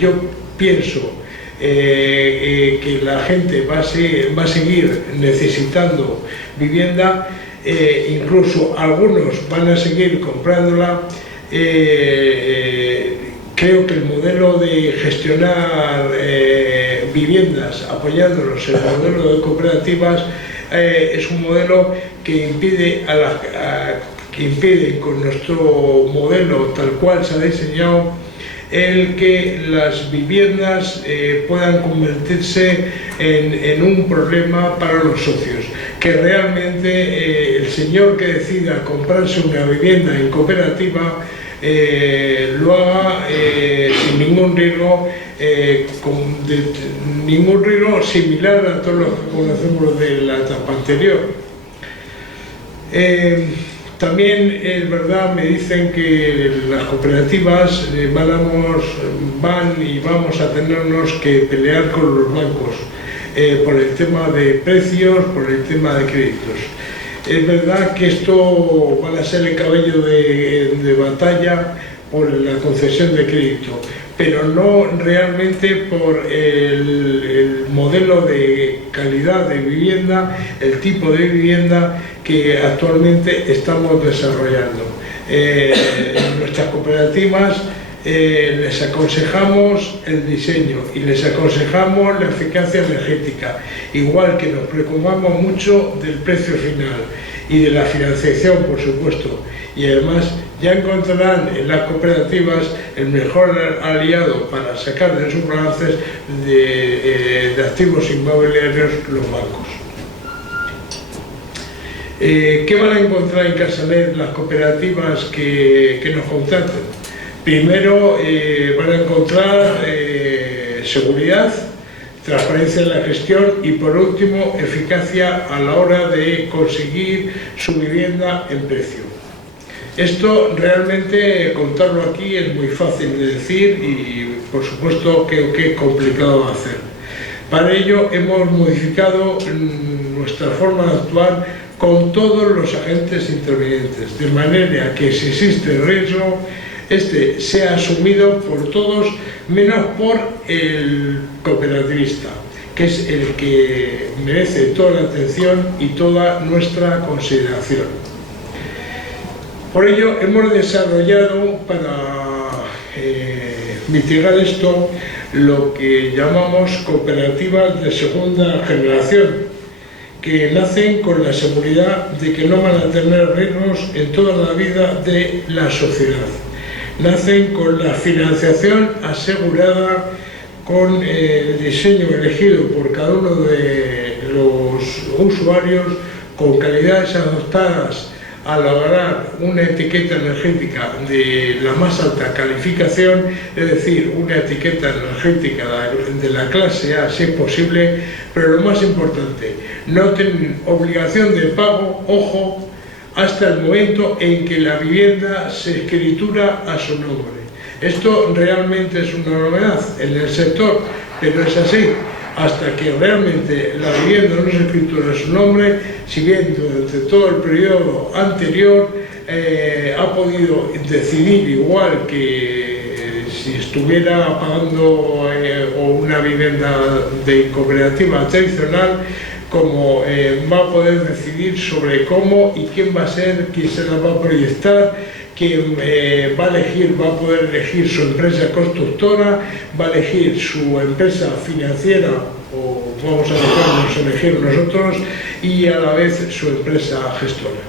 yo pienso que la gente va a seguir necesitando vivienda, incluso algunos van a seguir comprándola. Creo que el modelo de gestionar viviendas apoyándolos en el modelo de cooperativas es un modelo que impide con nuestro modelo tal cual se ha diseñado el que las viviendas puedan convertirse en un problema para los socios, que realmente el señor que decida comprarse una vivienda en cooperativa lo haga sin ningún riesgo, similar a todos los que conocemos de la etapa anterior. También es verdad, me dicen que las cooperativas vamos a tenernos que pelear con los bancos por el tema de precios, por el tema de créditos. Es verdad que esto va a ser el caballo de batalla por la concesión de crédito, pero no realmente por el modelo de calidad de vivienda, el tipo de vivienda que actualmente estamos desarrollando. En nuestras cooperativas les aconsejamos el diseño y les aconsejamos la eficacia energética, igual que nos preocupamos mucho del precio final y de la financiación, por supuesto, y además ya encontrarán en las cooperativas el mejor aliado para sacar de sus balances de activos inmobiliarios los bancos. ¿Qué van a encontrar en Casanet las cooperativas que nos contacten? Primero van a encontrar seguridad, transparencia en la gestión y, por último, eficacia a la hora de conseguir su vivienda en precio. Esto realmente, contarlo aquí es muy fácil de decir y, por supuesto, que es complicado de hacer. Para ello hemos modificado nuestra forma de actuar con todos los agentes intervinientes, de manera que, si existe riesgo, este sea asumido por todos menos por el cooperativista, que es el que merece toda la atención y toda nuestra consideración. Por ello hemos desarrollado, para mitigar esto, lo que llamamos cooperativas de segunda generación, que nacen con la seguridad de que no van a tener riesgos en toda la vida de la sociedad. Nacen con la financiación asegurada, con el diseño elegido por cada uno de los usuarios, con calidades adaptadas a lograr una etiqueta energética de la más alta calificación, es decir, una etiqueta energética de la clase A si es posible, pero lo más importante, no tienen obligación de pago, ojo, hasta el momento en que la vivienda se escritura a su nombre. Esto realmente es una novedad en el sector, pero es así. Hasta que realmente la vivienda no se escritura a su nombre, si bien durante todo el periodo anterior ha podido decidir igual que si estuviera pagando una vivienda de cooperativa tradicional, como va a poder decidir sobre cómo y quién va a ser, quién se la va a proyectar, quien va a poder elegir su empresa constructora, va a elegir su empresa financiera, o vamos a dejarnos elegir nosotros, y a la vez su empresa gestora.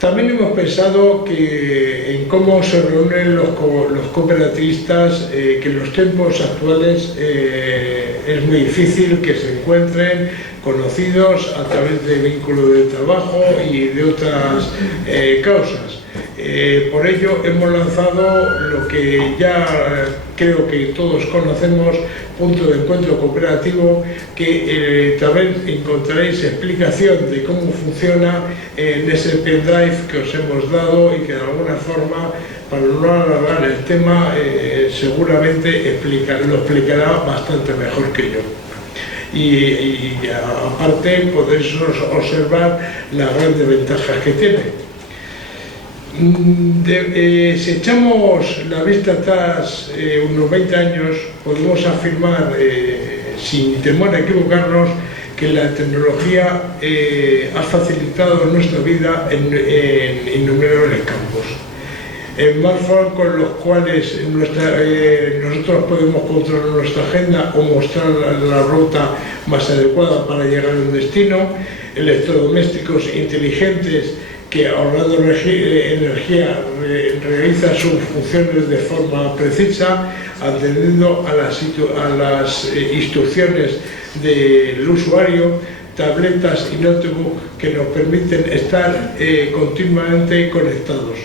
También hemos pensado en cómo se reúnen los cooperativistas, que en los tiempos actuales es muy difícil que se encuentren conocidos a través de vínculos de trabajo y de otras causas. Por ello hemos lanzado lo que ya creo que todos conocemos, punto de encuentro cooperativo, que también encontraréis explicación de cómo funciona en ese pendrive que os hemos dado y que de alguna forma, para no alargar el tema, seguramente lo explicará bastante mejor que yo. Y aparte podéis observar las grandes ventajas que tiene. Si echamos la vista atrás unos 20 años, podemos afirmar sin temor a equivocarnos que la tecnología ha facilitado nuestra vida en innumerables campos. Smartphones con los cuales nosotros podemos controlar nuestra agenda o mostrar la ruta más adecuada para llegar a un destino, electrodomésticos inteligentes que ahorrando energía realiza sus funciones de forma precisa, atendiendo a las instrucciones del usuario, tabletas y notebooks que nos permiten estar continuamente conectados.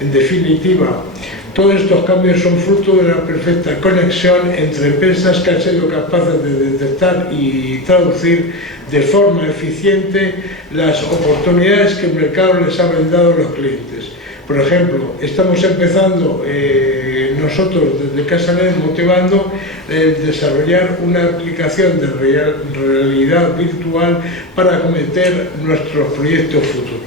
En definitiva, todos estos cambios son fruto de la perfecta conexión entre empresas que han sido capaces de detectar y traducir de forma eficiente las oportunidades que el mercado les ha brindado a los clientes. Por ejemplo, estamos empezando nosotros desde Casanet motivando desarrollar una aplicación de realidad virtual para acometer nuestros proyectos futuros.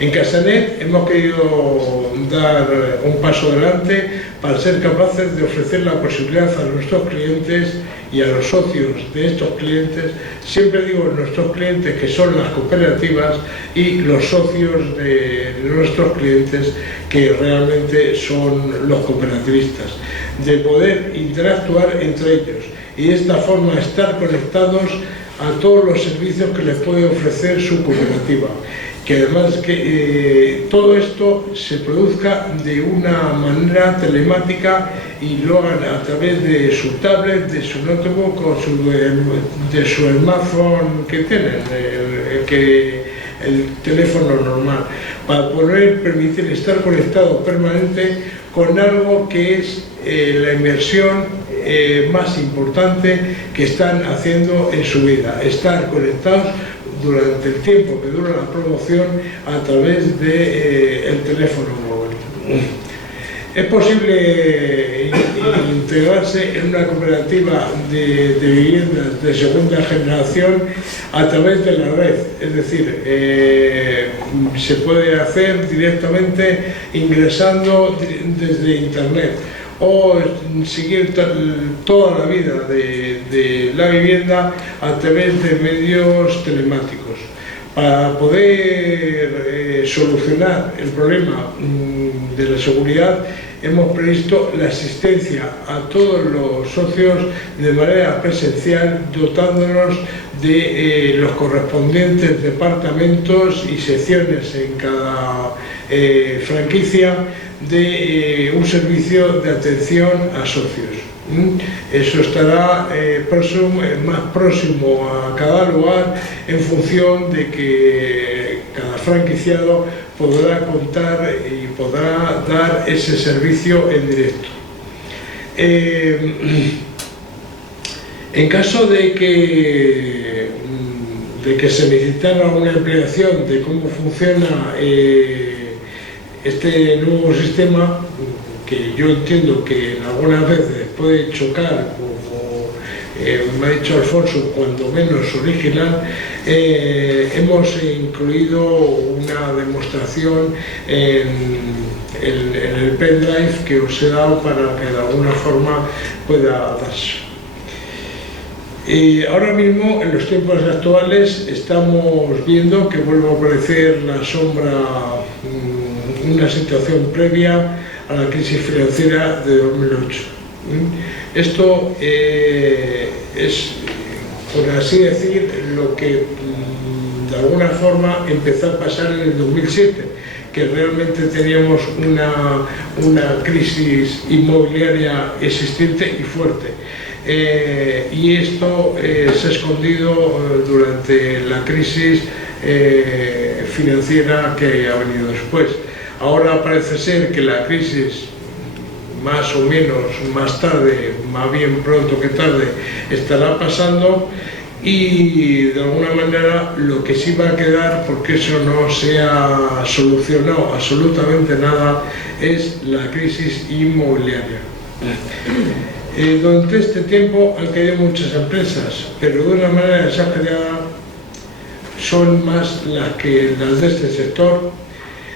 En Casanet hemos querido dar un paso adelante para ser capaces de ofrecer la posibilidad a nuestros clientes y a los socios de estos clientes, siempre digo nuestros clientes que son las cooperativas y los socios de nuestros clientes que realmente son los cooperativistas, de poder interactuar entre ellos y de esta forma estar conectados a todos los servicios que les puede ofrecer su cooperativa. Que además todo esto se produzca de una manera telemática y lo hagan a través de su tablet, de su notebook o de su smartphone que tienen, el teléfono normal, para poder permitir estar conectado permanente con algo que es la inversión más importante que están haciendo en su vida, estar conectados durante el tiempo que dura la promoción a través del teléfono móvil. Es posible integrarse en una cooperativa de viviendas de segunda generación a través de la red, es decir, se puede hacer directamente ingresando desde internet o seguir toda la vida de la vivienda a través de medios telemáticos. Para poder solucionar el problema de la seguridad, hemos previsto la asistencia a todos los socios de manera presencial, dotándonos de los correspondientes departamentos y secciones en cada franquicia de un servicio de atención a socios. Eso estará más próximo a cada lugar en función de que cada franquiciado podrá contar y podrá dar ese servicio en directo. En caso de que se necesitara una ampliación de cómo funciona este nuevo sistema, que yo entiendo que algunas veces puede chocar, como me ha dicho Alfonso, cuando menos original, hemos incluido una demostración en el pendrive que os he dado para que de alguna forma pueda darse. Ahora mismo, en los tiempos actuales, estamos viendo que vuelve a aparecer la sombra, una situación previa a la crisis financiera de 2008. Esto es, por así decir, lo que de alguna forma empezó a pasar en el 2007, que realmente teníamos una crisis inmobiliaria existente y fuerte. Y esto se ha escondido durante la crisis financiera que ha venido después. Ahora parece ser que la crisis, más o menos más tarde, más bien pronto que tarde, estará pasando, y de alguna manera lo que sí va a quedar, porque eso no se ha solucionado absolutamente nada, es la crisis inmobiliaria. Durante este tiempo han caído muchas empresas, pero de una manera exagerada son más las de este sector.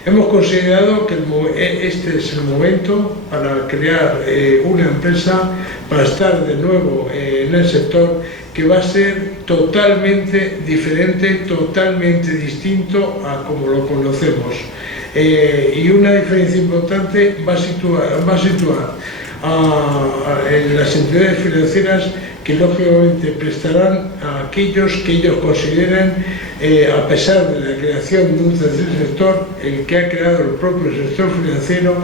Hemos considerado que este es el momento para crear una empresa, para estar de nuevo en el sector, que va a ser totalmente diferente, totalmente distinto a como lo conocemos. Y una diferencia importante va a situar en las entidades financieras, que lógicamente prestarán a aquellos que ellos consideren, a pesar de la creación de un tercer sector, el que ha creado el propio sector financiero,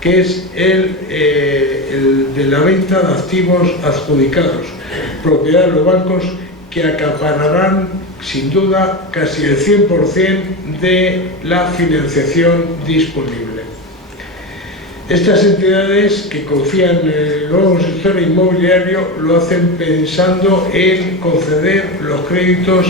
que es el de la venta de activos adjudicados, propiedad de los bancos, que acapararán sin duda casi el 100% de la financiación disponible. Estas entidades que confían en el nuevo sector inmobiliario lo hacen pensando en conceder los créditos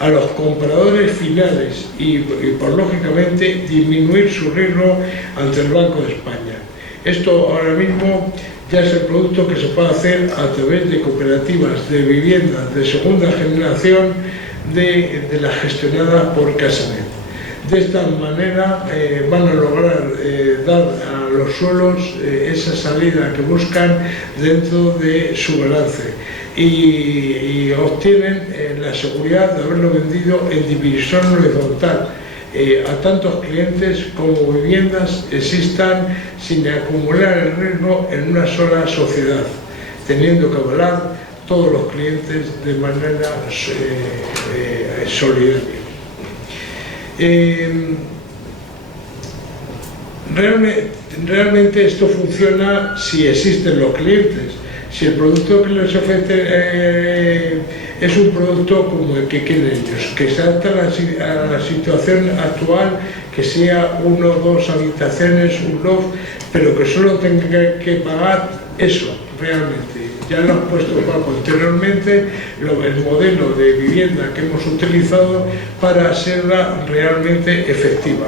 a los compradores finales y por lógicamente disminuir su riesgo ante el Banco de España. Esto ahora mismo ya es el producto que se puede hacer a través de cooperativas de viviendas de segunda generación de las gestionadas por Casanet. De esta manera van a lograr dar a los suelos esa salida que buscan dentro de su balance y obtienen la seguridad de haberlo vendido en división horizontal a tantos clientes como viviendas existan, sin acumular el riesgo en una sola sociedad, teniendo que avalar todos los clientes de manera solidaria. Realmente esto funciona si existen los clientes. Si el producto que les ofrece es un producto como el que quieren ellos, que se adapta a la situación actual, que sea 1 o 2 habitaciones, un loft, pero que solo tenga que pagar eso realmente. Ya lo han puesto Paco anteriormente, el modelo de vivienda que hemos utilizado para hacerla realmente efectiva.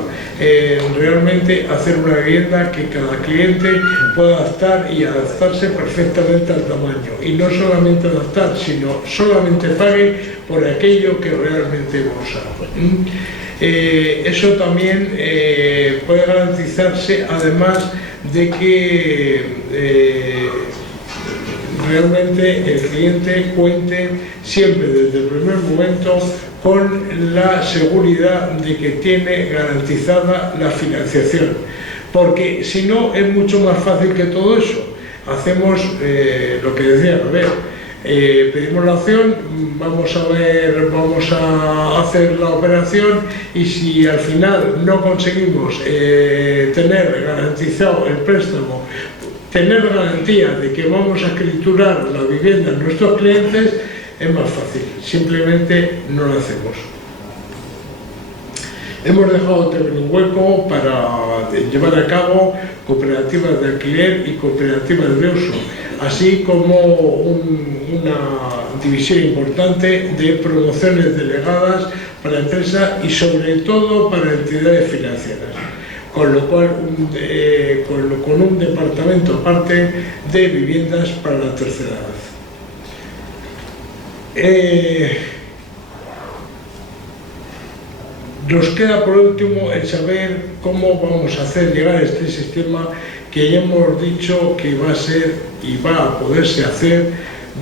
Realmente hacer una vivienda que cada cliente pueda adaptar y adaptarse perfectamente al tamaño. Y no solamente adaptar, sino solamente pague por aquello que realmente usa. Eso también puede garantizarse, además de que realmente el cliente cuente siempre desde el primer momento con la seguridad de que tiene garantizada la financiación, porque si no es mucho más fácil que todo eso. Hacemos lo que decía, pedimos la opción, vamos a hacer la operación, y si al final no conseguimos tener garantizado el préstamo, tener garantía de que vamos a escriturar la vivienda en nuestros clientes, es más fácil, simplemente no lo hacemos. Hemos dejado también un hueco para llevar a cabo cooperativas de alquiler y cooperativas de uso, así como una división importante de promociones delegadas para empresas y sobre todo para entidades financieras, con lo cual con un departamento aparte de viviendas para la tercera edad. Nos queda por último el saber cómo vamos a hacer llegar este sistema que ya hemos dicho que va a ser y va a poderse hacer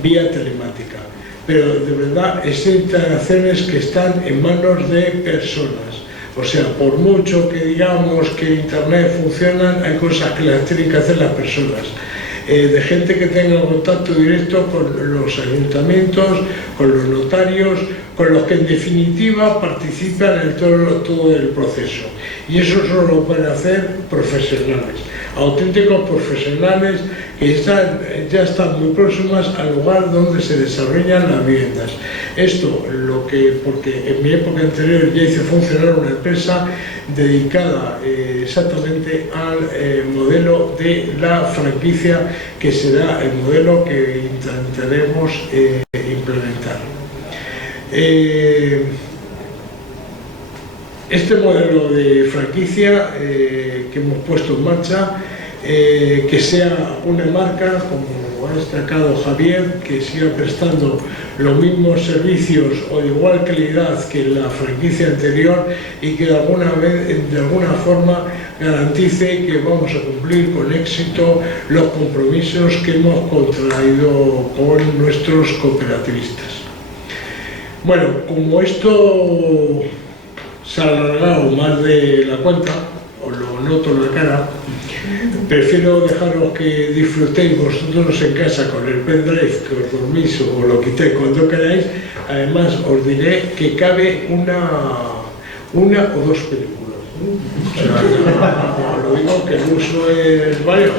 vía telemática. Pero de verdad existen acciones que están en manos de personas. O sea, por mucho que digamos que Internet funciona, hay cosas que las tienen que hacer las personas. De gente que tenga contacto directo con los ayuntamientos, con los notarios, con los que en definitiva participan en todo el proceso. Y eso solo lo pueden hacer profesionales, auténticos profesionales que ya están muy próximas al lugar donde se desarrollan las viviendas. Esto, porque en mi época anterior ya hice funcionar una empresa dedicada exactamente al modelo de la franquicia, que será el modelo que intentaremos implementar. Este modelo de franquicia que hemos puesto en marcha, que sea una marca, como ha destacado Javier, que siga prestando los mismos servicios o de igual calidad que la franquicia anterior y que de alguna forma garantice que vamos a cumplir con éxito los compromisos que hemos contraído con nuestros cooperativistas. Bueno, como esto se ha alargado más de la cuenta, os lo noto en la cara, prefiero dejaros que disfrutéis vosotros en casa con el pendrive, que os dormís o lo quitéis cuando queráis. Además, os diré que cabe una o dos películas. O sea, lo digo que el uso es varios.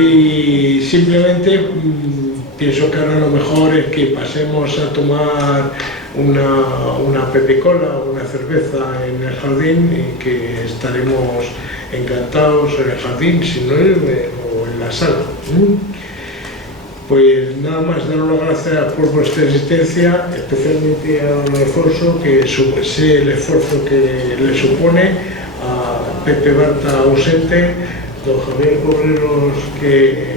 Y simplemente pienso que ahora lo mejor es que pasemos a tomar una pepicola o una cerveza en el jardín, y que estaremos encantados en el jardín, si no o en la sala. Pues nada más, daros las gracias por vuestra existencia, especialmente a don Alfonso, que sé el esfuerzo que le supone, a Pepe Barta ausente, don Javier Correros, que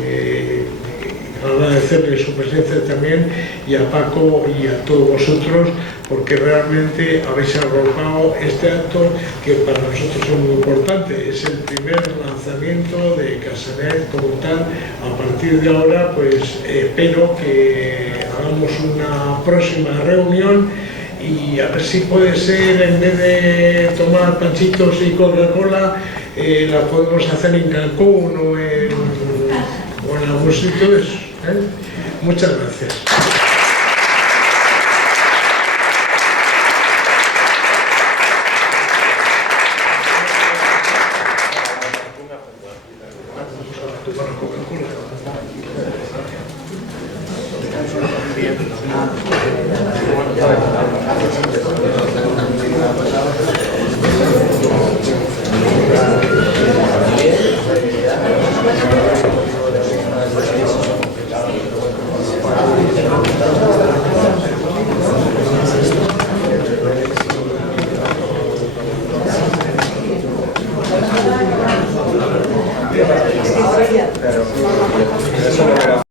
agradecerle su presencia también, y a Paco y a todos vosotros, porque realmente habéis arropado este acto que para nosotros es muy importante. Es el primer lanzamiento de Casanet como tal. A partir de ahora, pues espero que hagamos una próxima reunión y a ver si puede ser, en vez de tomar panchitos y Coca-Cola, la podemos hacer en Cancún o en algún sitio de eso. Muchas gracias.